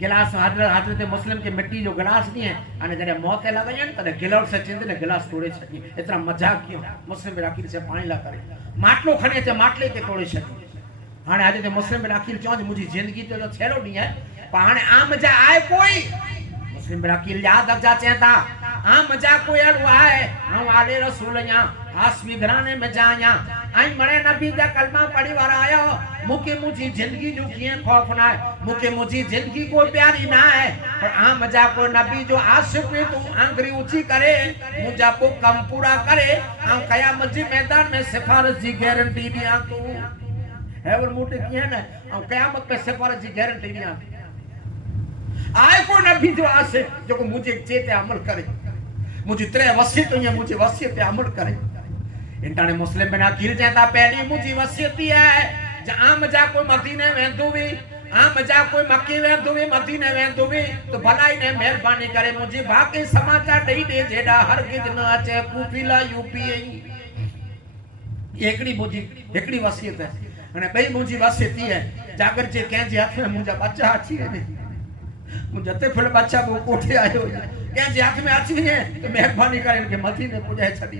गिलास हजरत मुस्लिम के मिट्टी जो गिलास नहीं है अने जरे मौत लगे न तने गिलास से चिंद ने गिलास तोड़े छकी इतना मजाक क्यों मुस्लिम बिन अकील से पानी ला करे माटलो खणे ते माटले के तोड़े छकी हाने आज ते मुस्लिम बिन अकील चोज मुजी जिंदगी तो छेलो नहीं है पर हाने आ मजा आए कोई मुस्लिम बिन अकील याद अजा चेता आ मजा कोई अड़ो आए हम आले रसूल या हासमी घराने में जाया आई मरे नबी दा कलमा पढ़ी वाला आयो मुके मुजी जिंदगी जो किए खौफ ना है मुके मुजी जिंदगी को प्यारी ना है पर आ मजा को नबी जो आशिक में तू आंगरी ऊंची करे मुजा को कम पूरा करे आ कयामत जी मैदान में सिफारिश जी गारंटी दिया तू है वो मोटे किए ना आ कयामत पे सिफारिश जी गारंटी दिया आए को नबी जो आशिक जो मुझे चेते अमल करे मुझे 3 वसीयत या मुझे वसीयत पे अमल करे इंटाने मुस्लिम बिना कील जाता पहली मुझी वसियत है ज आम जा कोई मदीने वेंदो भी आम जा कोई मक्की वेंदो भी मदीने वेंदो भी तो भलाई ने मेहरबानी करे मुझी बाकी समाचार दई दे जेड़ा हर किज न अचे कूफीला यूपी एकड़ी मुझी एकड़ी वसियत है अने बई मुझी वसियत है जागर जे के जे हाथ में मुझा बच्चा आछी है मुझे ते फिर बच्चा वो कोठे आयो के जे हाथ में आछी है तो मेहरबानी करे के मदीने पुजाए छडी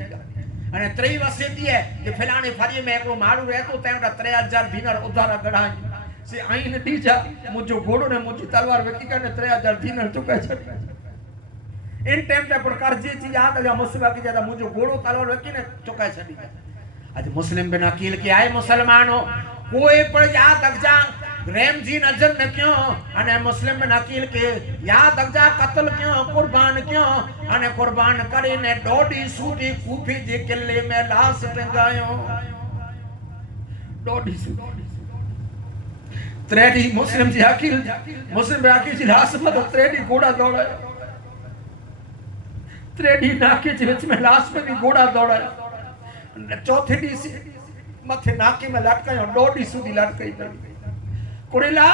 अने त्रीई वसियत है कि फलाने फरी में एको मारू रहतो तेरा 3000 दिनार उधार गड़ाई से आईने दीजा मुझो घोड़ो ने मुझी तलवार वेकी करने 3000 दिनार चुकाए छडी इन टाइम पे पर कर्जे चीज याद आ मुसबा की ज्यादा मुझो घोड़ो तलवार वेकी ने चुकाए छडी आज मुस्लिम बिना कील के आए मुसलमानों कोई पर याद रख जा रेम जी नजर में क्यों अने मुस्लिम बिना कील के याद रख जा कत्ल क्यों कुर्बान क्यों अने कुर्बान करे ने डोडी सूटी कूफी जे किले में लाश टंगायो डोडी सूटी त्रेडी मुस्लिम जी आकील जी लाश में त्रेडी घोड़ा दौड़ाया त्रेडी नाके जे विच में लाश में भी घोड़ा दौड़ाया चौथे दी मथे नाके में लटकायो डोडी सूदी लटकाई कुड़िला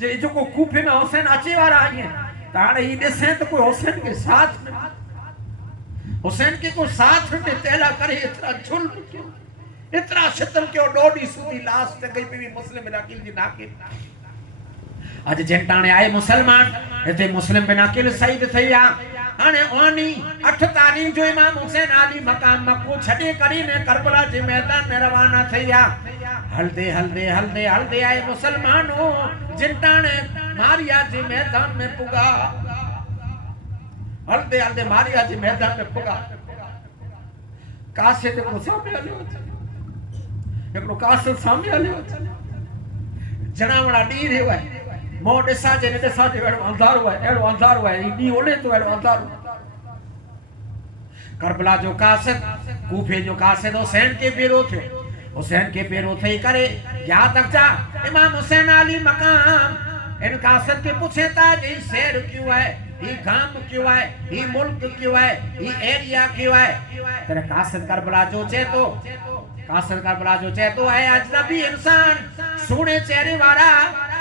जे जो को कूफे में हुसैन अचे वाला आई है ताणे ई देसे तो कोई हुसैन के साथ हुसैन के को साथ में तेला करे इतना झुल इतना शितल के डोडी सूदी लाश ते गई भी मुस्लिम अकील जी नाके आज जेंटाणे आए मुसलमान एते मुस्लिम बिना अकील शहीद थईया अने ओनी 8 तारीख जो इमाम हुसैन अली मकाम मक्को छडे करी ने करबला जे मैदान में रवाना थईया हलदे हलदे हलदे हलदे आए मुसलमानों जिंटाने मारिया जे मैदान में पुगा हलदे हलदे मारिया जे मैदान में पुगा कासे को सामने आयो एकरो कासे सामने आयो जनावड़ा डी रे है मोडे साजे ने साजे एड़ो अंधारो है इडी ओले तो एड़ो अंधारो करबला जो कासिद कूफे जो कासिद हुसैन के पेरो थे हुसैन के पेरो थे करे याद रख जा इमाम हुसैन अली मकाम इन कासिद के पूछे ता ये शहर क्यों है ये गांव क्यों है ये मुल्क क्यों है ये एरिया क्यों है तेरे कासिद करबला जो चे तो कासिद करबला जो चे तो है अजनबी इंसान सोने चेहरे वाला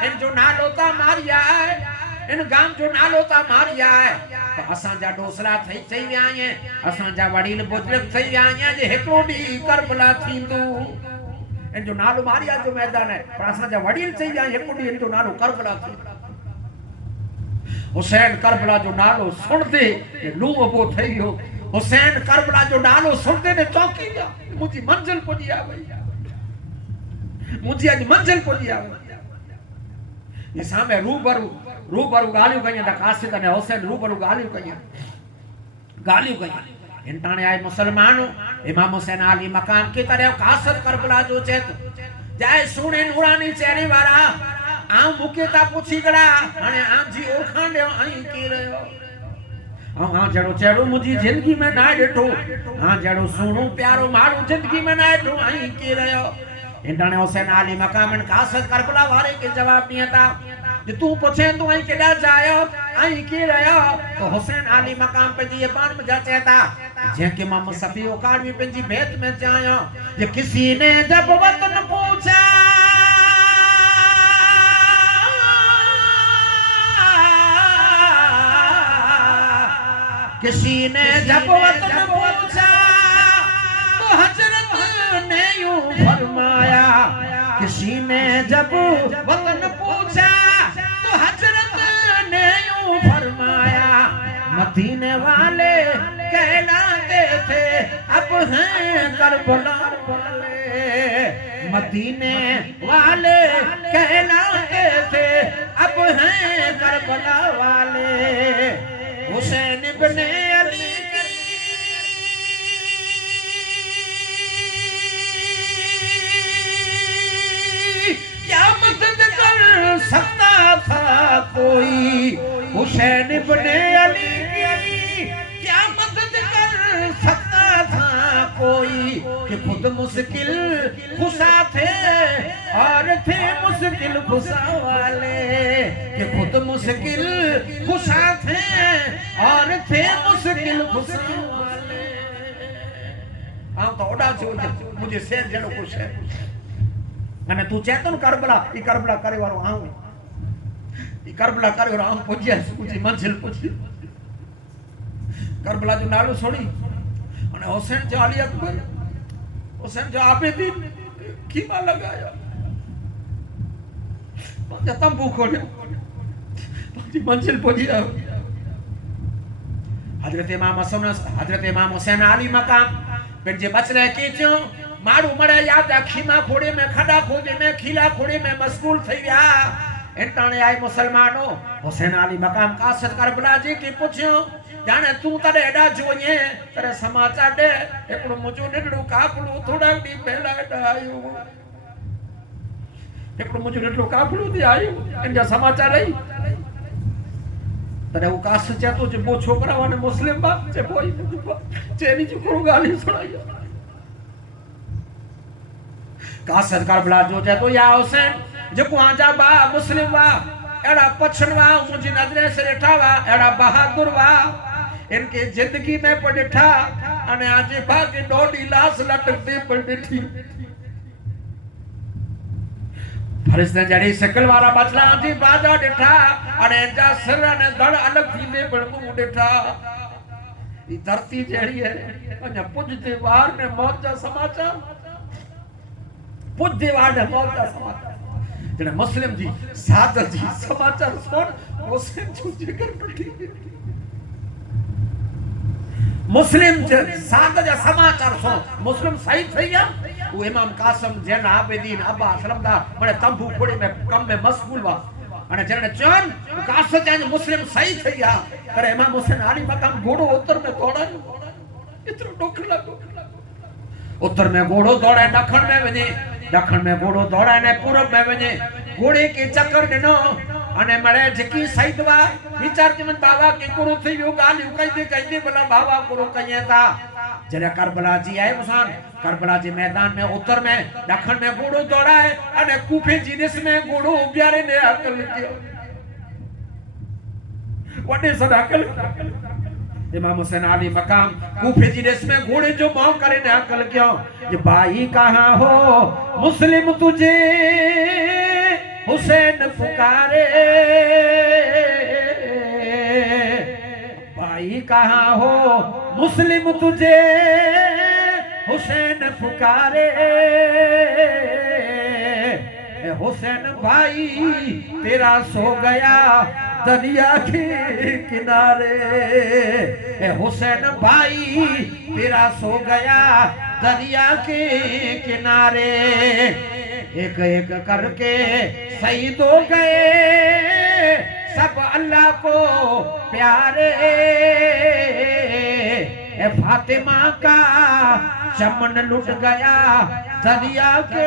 इन जो नालो ता मारिया है इन गांव जो नालो ता मारिया है तो असा जा डोसरा थई चई विया है असा जा वडील बुजुर्ग थई विया है जे हेकोडी करबला थींदो इन जो नालो मारिया जो मैदान है पर असा जा वडील चई विया हेकोडी इन जो नालो करबला थींदो हुसैन करबला जो नालो सुनते लू अबो थई हो हुसैन करबला जो नालो सुनते ने चौकी गया मुजी मंजिल पुजी आ भई मुजी आज मंजिल पुजी आ ये सामे रूबरू गालियों कहिया ता कासिद ने हुसैन रूबरू गालियों कहिया इंटाने आए मुसलमानों इमाम हुसैन अली मकाम की तरह कासिद करबला जो चेत जाए सुने नूरानी चेहरे वाला आ मुकेता पूछी गड़ा हाने आम जी ओरखान ले आई की रहो हां जड़ो चेहरो मुजी जिंदगी में ना डेठो हां जड़ो सुनो प्यारो मारो जिंदगी में ना डेठो आई की रहो इंटाने हुसैन अली मकाम इन कासिद करबला वाले के जवाब दिया था जे तू पूछे तू आई केडा जायो आई की रहो तो हुसैन अली मकाम पे जी ये बान में जा चाहता जे के मोहम्मद सफी ओकाडमी पेंजी भेत में जायो जे किसी ने जब वतन पूछा किसी ने जब वतन पूछा तो हजरत ने यूं फरमाया किसी ने जब वतन पूछा तो हजरत ने यूं फरमाया मदीने वाले कहलाते थे अब हैं करबला वाले मदीने वाले कहलाते थे अब हैं करबला वाले हुसैन इब्ने अली क्या मदद कर सकता था कोई हुसैन इब्ने अली की क्या मदद कर सकता था कोई कि खुद मुश्किल खुशा थे और थे मुश्किल खुशा वाले कि खुद मुश्किल खुशा थे और थे मुश्किल खुशा वाले हाँ तो ओडा छो मुझे शेर जड़ो को शेर अने तू चेतो न करबला करे वारो आऊं ई करबला करे वारो आऊं पुजिया मुझी मंजिल पुजी करबला जो नालो छोड़ी अने हुसैन जो अली अकबर हुसैन जो आबिदीन कीमा लगाया पंहिंजा तंबू खोलिया पंहिंजी मंजिल पुजिया हजरत इमाम हुसैन अली मकाम पंहिंजे बचड़े के थियो मारू मरे याद खीमा खोड़े में खड़ा खोदे में खीला खोड़े में मशगूल थई विया एटाणे आए मुसलमानो हुसैन अली मकाम कासद करबला जी के पुछियो जाने तू तडे एडा जोए तेरे समाचार दे एकड़ो मुजो निडड़ो काफलो थोड़ा दी पहला एडा आयो एकड़ो मुजो निडड़ो काफलो दी आयो इनजा समाचार आई तडे वो कास चेतो जे वो छोकरा वाने मुस्लिम बा जे कोई चेनी जो करो गाली सुनाई कासद करबला जो चेतो या हुसैन जेको आजा बा मुस्लिम बा एड़ा पछन वा मुझी नजरे से ॾिठा वा एड़ा बहादुर वा इनके जिंदगी में पर ॾिठा अने आजे बा के डोडी लाश लटकते पर ॾिठी फरिश्ते जड़ी शकल वाला बचला आजी बाजा ॾिठा अने जा सिर ने धड़ अलग थींदे पर मुंह ॾिठा ई धरती जड़ी है अने पुजते वार ने मौत जा समाचार पुजते वार ने मौत जा समाचार जने मुस्लिम जी साद जी समाचार सुन हुसैन जो जिगर टूटी मुस्लिम साद जा समाचार सुन मुस्लिम सही थईया वो इमाम कासिम जैन आबिदीन अब्बा असलम दा बड़े तंबू खोड़ी में कम में मशगूल वा अने जने चन कासिम जैन मुस्लिम सही थईया पर इमाम हुसैन अली मकाम घोड़ो उत्तर में दौड़ायो इतरो दुख लगो उत्तर में घोड़ो दौड़े दखन में घोड़ो दौड़े ने पूरब में वने घोड़े के चक्कर दिनो अने मरे जकी सईद वा विचार के मन बाबा के गुरु थी यो गाली कहते भला बाबा गुरु कहिए ता जरे करबला जी आए मुसान करबला जी मैदान में उत्तर में दखन में घोड़ो दौड़ाए अने कूफे जी दिस में घोड़ो उबियारे ने अकल कियो वडे सदाकल इमाम हुसैन अली मकाम कूफे जी देश में घोड़े जो मोह करे ने अकल क्यों ये भाई कहां हो मुस्लिम तुझे हुसैन पुकारे भाई कहां हो मुस्लिम तुझे हुसैन पुकारे हुसैन भाई तेरा सो गया दरिया के किनारे हुसैन भाई तेरा सो गया दरिया के किनारे एक एक करके शहीद हो गए सब अल्लाह को प्यारे फातिमा का चमन लुट गया दरिया के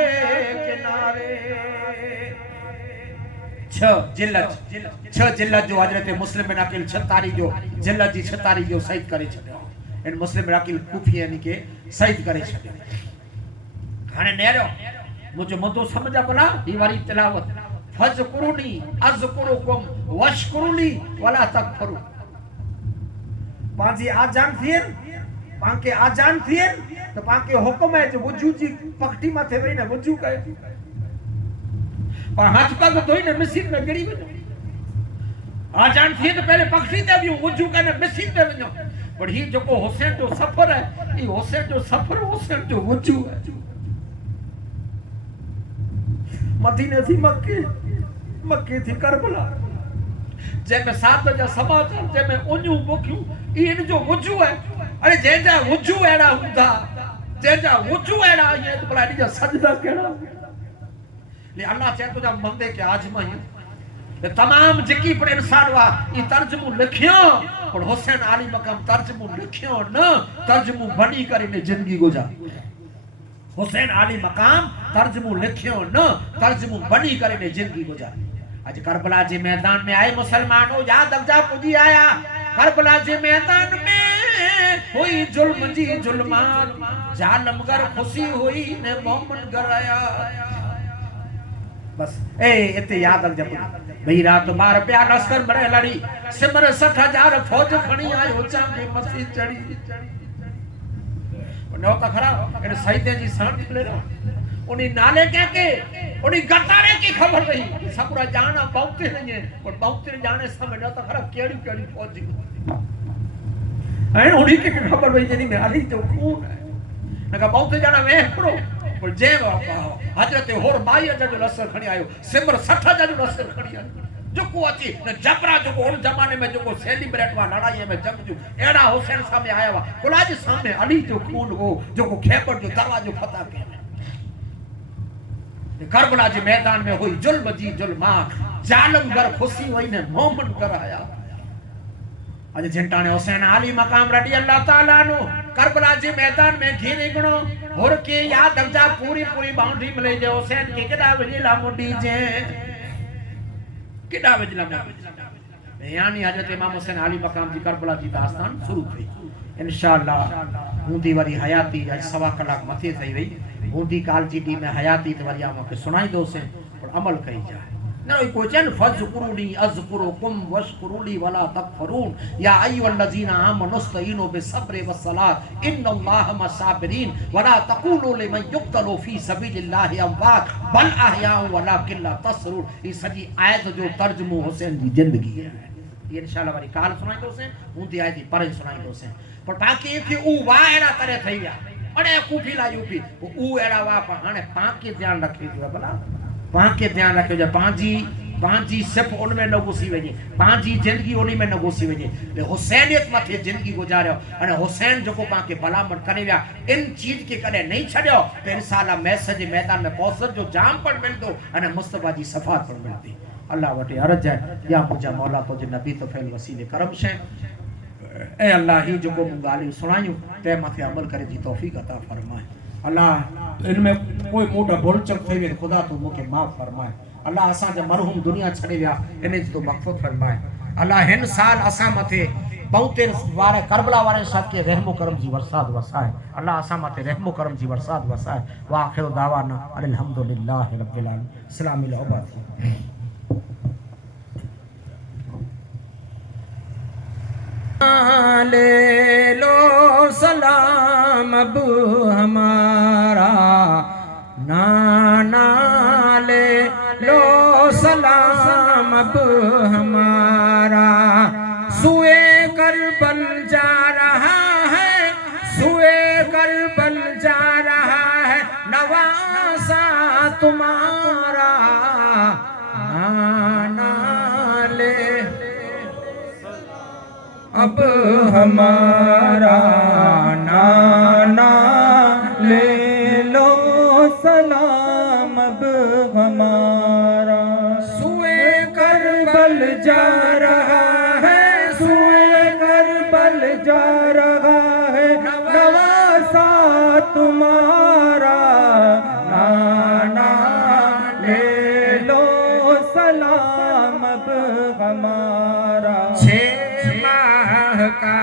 किनारे छह जिल्लत जो हजरत मुस्लिम बिन अकील छतारी जो जिल्लत जी छतारी जो शहीद करे छड्यो इन मुस्लिम बिन अकील कूफी यानी के शहीद करे छड्यो हाने नेरो मुझे मतो समझा भला ई वारी तिलावत फज़कुरुनी अज़कुरुकुम वशकुरुली वला तकफुरु पांजी आजान थियन पांके आजान थियन तो पांके हुक्म है जो वजू जी पगटी माथे वई ने वजू कए पर हाथ पग धोई ने मस्जिद में गड़ी वञो आजान थिए तो पहले पगटी ते भी वजू कने मस्जिद में वञो पर ही जो को हुसैन जो सफर है ई हुसैन जो सफर हुसैन जो वजू है मदीने थी मक्के थी करबला जे में सात जा समाचार जे में उन्यू बुकियूं इन जो वजू है अरे जे जा वजू एड़ा हुंदा जे जा वजू एड़ा ये तो भला जा सजदा केड़ा ले अल्लाह चाहे तो जा बंदे के आजमाई ते तमाम जिकी पर इंसान वा ई तर्जुमो लिखियो और हुसैन अली मकाम तर्जुमो लिखियो न तर्जुमो बनी करे ने जिंदगी गुजार हुसैन अली मकाम तर्जुमो लिखियो न तर्जुमो बनी करे ने जिंदगी गुजार आज करबला जे मैदान में आए मुसलमानों याद अफजा पुजी आया करबला जे मैदान में हुई जुल्म जी जुल्मान जालिम गर खुशी हुई ने मोमन गराया बस ए इते याद अफजा भई रात मार प्या लश्कर बड़े लड़ी सिमर 60,000 फौज खणी आयो चांदी मसी चढ़ी नो तो खरा इन साहित्य जी सांठ ले रहा उनी नाले क्या के उनी गतारे की खबर रही सबरा जाना पहुंचते नहीं है और पहुंचते जाने समय न तो खरा केड़ी केड़ी पहुंची है उनी की खबर रही जनी में अली तो खून है नका पहुंचते जाना वे करो पर जे हजरत होर बाई जो लसर खणी आयो सिमर 60 जो लसर खणी आयो जो को अची न जबरा जो को उन जमाने में जो को सेलिब्रेट वा लड़ाई में जंग जो एड़ा हुसैन सामने आया वा कुलाज सामने अली जो खून वो जो को खेपर जो दरवाजो फता के करबला जे मैदान में हुई जुल्म जी जुल्मा जालम घर खुशी हुई ने मोमन कराया अज झंटाने हुसैन अली मकाम रडी अल्लाह ताला नो करबला जे मैदान में घिरी गणो और के याद दर्जा पूरी पूरी बाउंड्री मिले जे हुसैन के केडा वजीला मुडी जे केडा वजीला मुडी यानी हजरत इमाम हुसैन अली मकाम जी करबला जी दास्तान शुरू थई इंशाअल्लाह हुंदी वरी हयाती आज सवा कलाक मथे थई वई हुंदी काल जी डी में हयाती तो वरी आमके सुनाई दो से और अमल कई जाए न कोई चन फज़कुरुनी अज़कुरुकुम वशकुरुली वला तकफरून या अय्युहल्लज़ीना आमनुस्तईनु बिस्सब्रि वस्सलात इन्नल्लाहा मस्साबिरीन वला तक़ूलू लिमन युक़तलू फी सबीलिल्लाहि अमवात बल अहयाउ वलाकिन ला तशऊरून ई सजी आयत जो तर्जुमो हुसैन जी जिंदगी है ये इंशाअल्लाह वाली काल सुनाई दो से हुंदी आयत पर सुनाई दो से पर बाकी थी ऊ वायरा करे थई गया अरे कूफी ला यूपी ऊ एड़ा वा हाने पाके ध्यान रखे जो भला पाके ध्यान रखे जो पांजी सिर्फ उनमें न घुसी वजे पांजी जिंदगी उनी में न घुसी वजे हुसैनियत मथे जिंदगी गुजारियो अने हुसैन जो को पाके भलामण करे विया इन चीज के कदे नहीं छड़ियो तो इंशाअल्लाह मैच जे मैदान में कौसर जो जाम पर मिलदो अने मुस्तफा जी सफात पर मिलदी अल्लाह वटे अर्ज है या मुझा मौला तो जे नबी तो फैल वसीले करम शे ए अल्लाह ही जो को गाली सुनायो ते मथे अमल करे जी तौफीक अता फरमाए अल्लाह इनमें कोई मोटा भुलचक थई वे खुदा तो मुके माफ फरमाए अल्लाह असा जे मरहूम दुनिया छड़े विया इने तो मगफरत फरमाए अल्लाह हिन साल असा मथे बहुते वारे करबला वारे सब के रहमो करम जी वरसात वसाए अल्लाह असा मथे रहमो करम जी वरसात वसाए वा आखिर दावाना अल्हम्दुलिल्लाहि रब्बिल आलमीन अस्सलाम अलैकुम ले लो सलाम अब हमारा नाना ले लो सलाम अब हमारा सुए करबल जा रहा है सुए करबल जा रहा है नवासा तुम्हारा नाना ले अब हमारा नाना ले लो सलाम अब हमारा सुए करबल जा रहा है सुए करबल जा रहा है नवासा तुम्हारा नाना ले लो सलाम अब हमारा का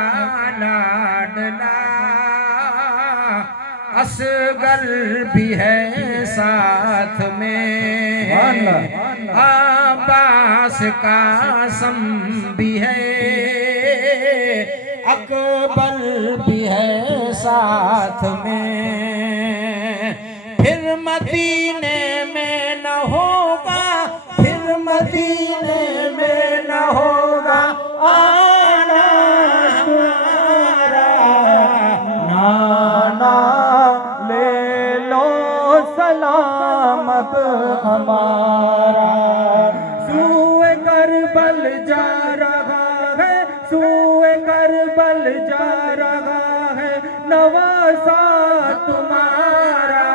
लाडला असगर भी है साथ में अब्बास कासम भी है अकबर भी है साथ में फिर मदीने में न होगा फिर मदीने में न होगा सलाम अब हमारा सुए करबल जा रहा है सुए करबल जा रहा है नवासा तुम्हारा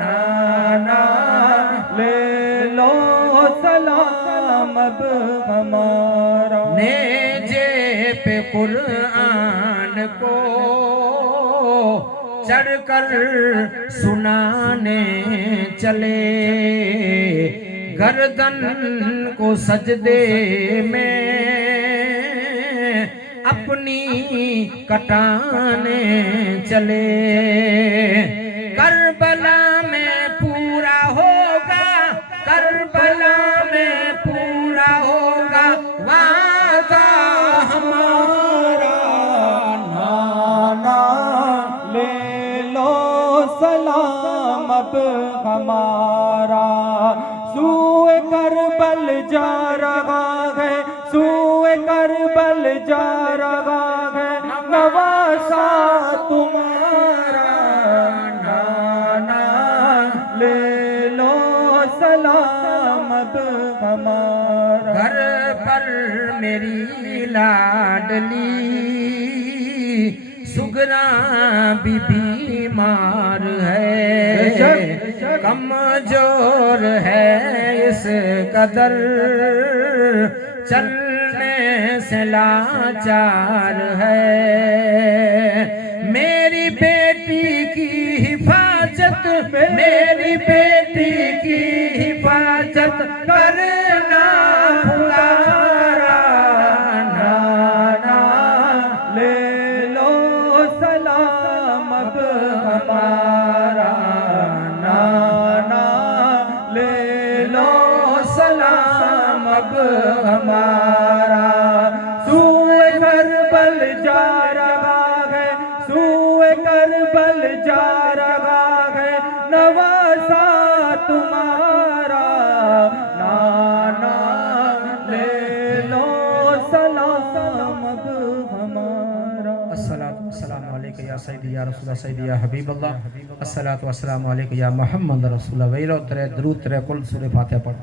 नाना ले लो सलाम अब हमारा नेजे पे कुरान को चढ़कर सुनाने चले गर्दन को सजदे में अपनी कटाने चले करबला में पूरा होगा करबला में पूरा होगा वादा हमारा नाना ले सलाम अब हमारा सूए करबल जा रहा है, सूए करबल जा रहा है, नवासा तुम्हारा नाना ले लो सलाम अब हमारा। घर पर मेरी लाडली सुगना भी बीमार है, कमजोर है इस कदर, चलने से लाचार है। मेरी बेटी की हिफाजत, मेरी बेटी की हिफाजत करना पुकारा, नाना ले लो सलाम अब हमारा, नाना ले लो सलाम अब हमारा। सूए करबल जा रहा है, सूए करबल जा रहा है, नवासा तुम्हारा नाना ले लो सलाम अब हमारा। अस्सलातु वस्सलामु अलैका या सय्यदी या रसूल सय्यदी या हबीब अल्लाह, अस्सलातु वस्सलामु अलैका या मुहम्मद रसूल। वैरो तेरे दरूद तेरे कुल सूरह फातिहा पढ़।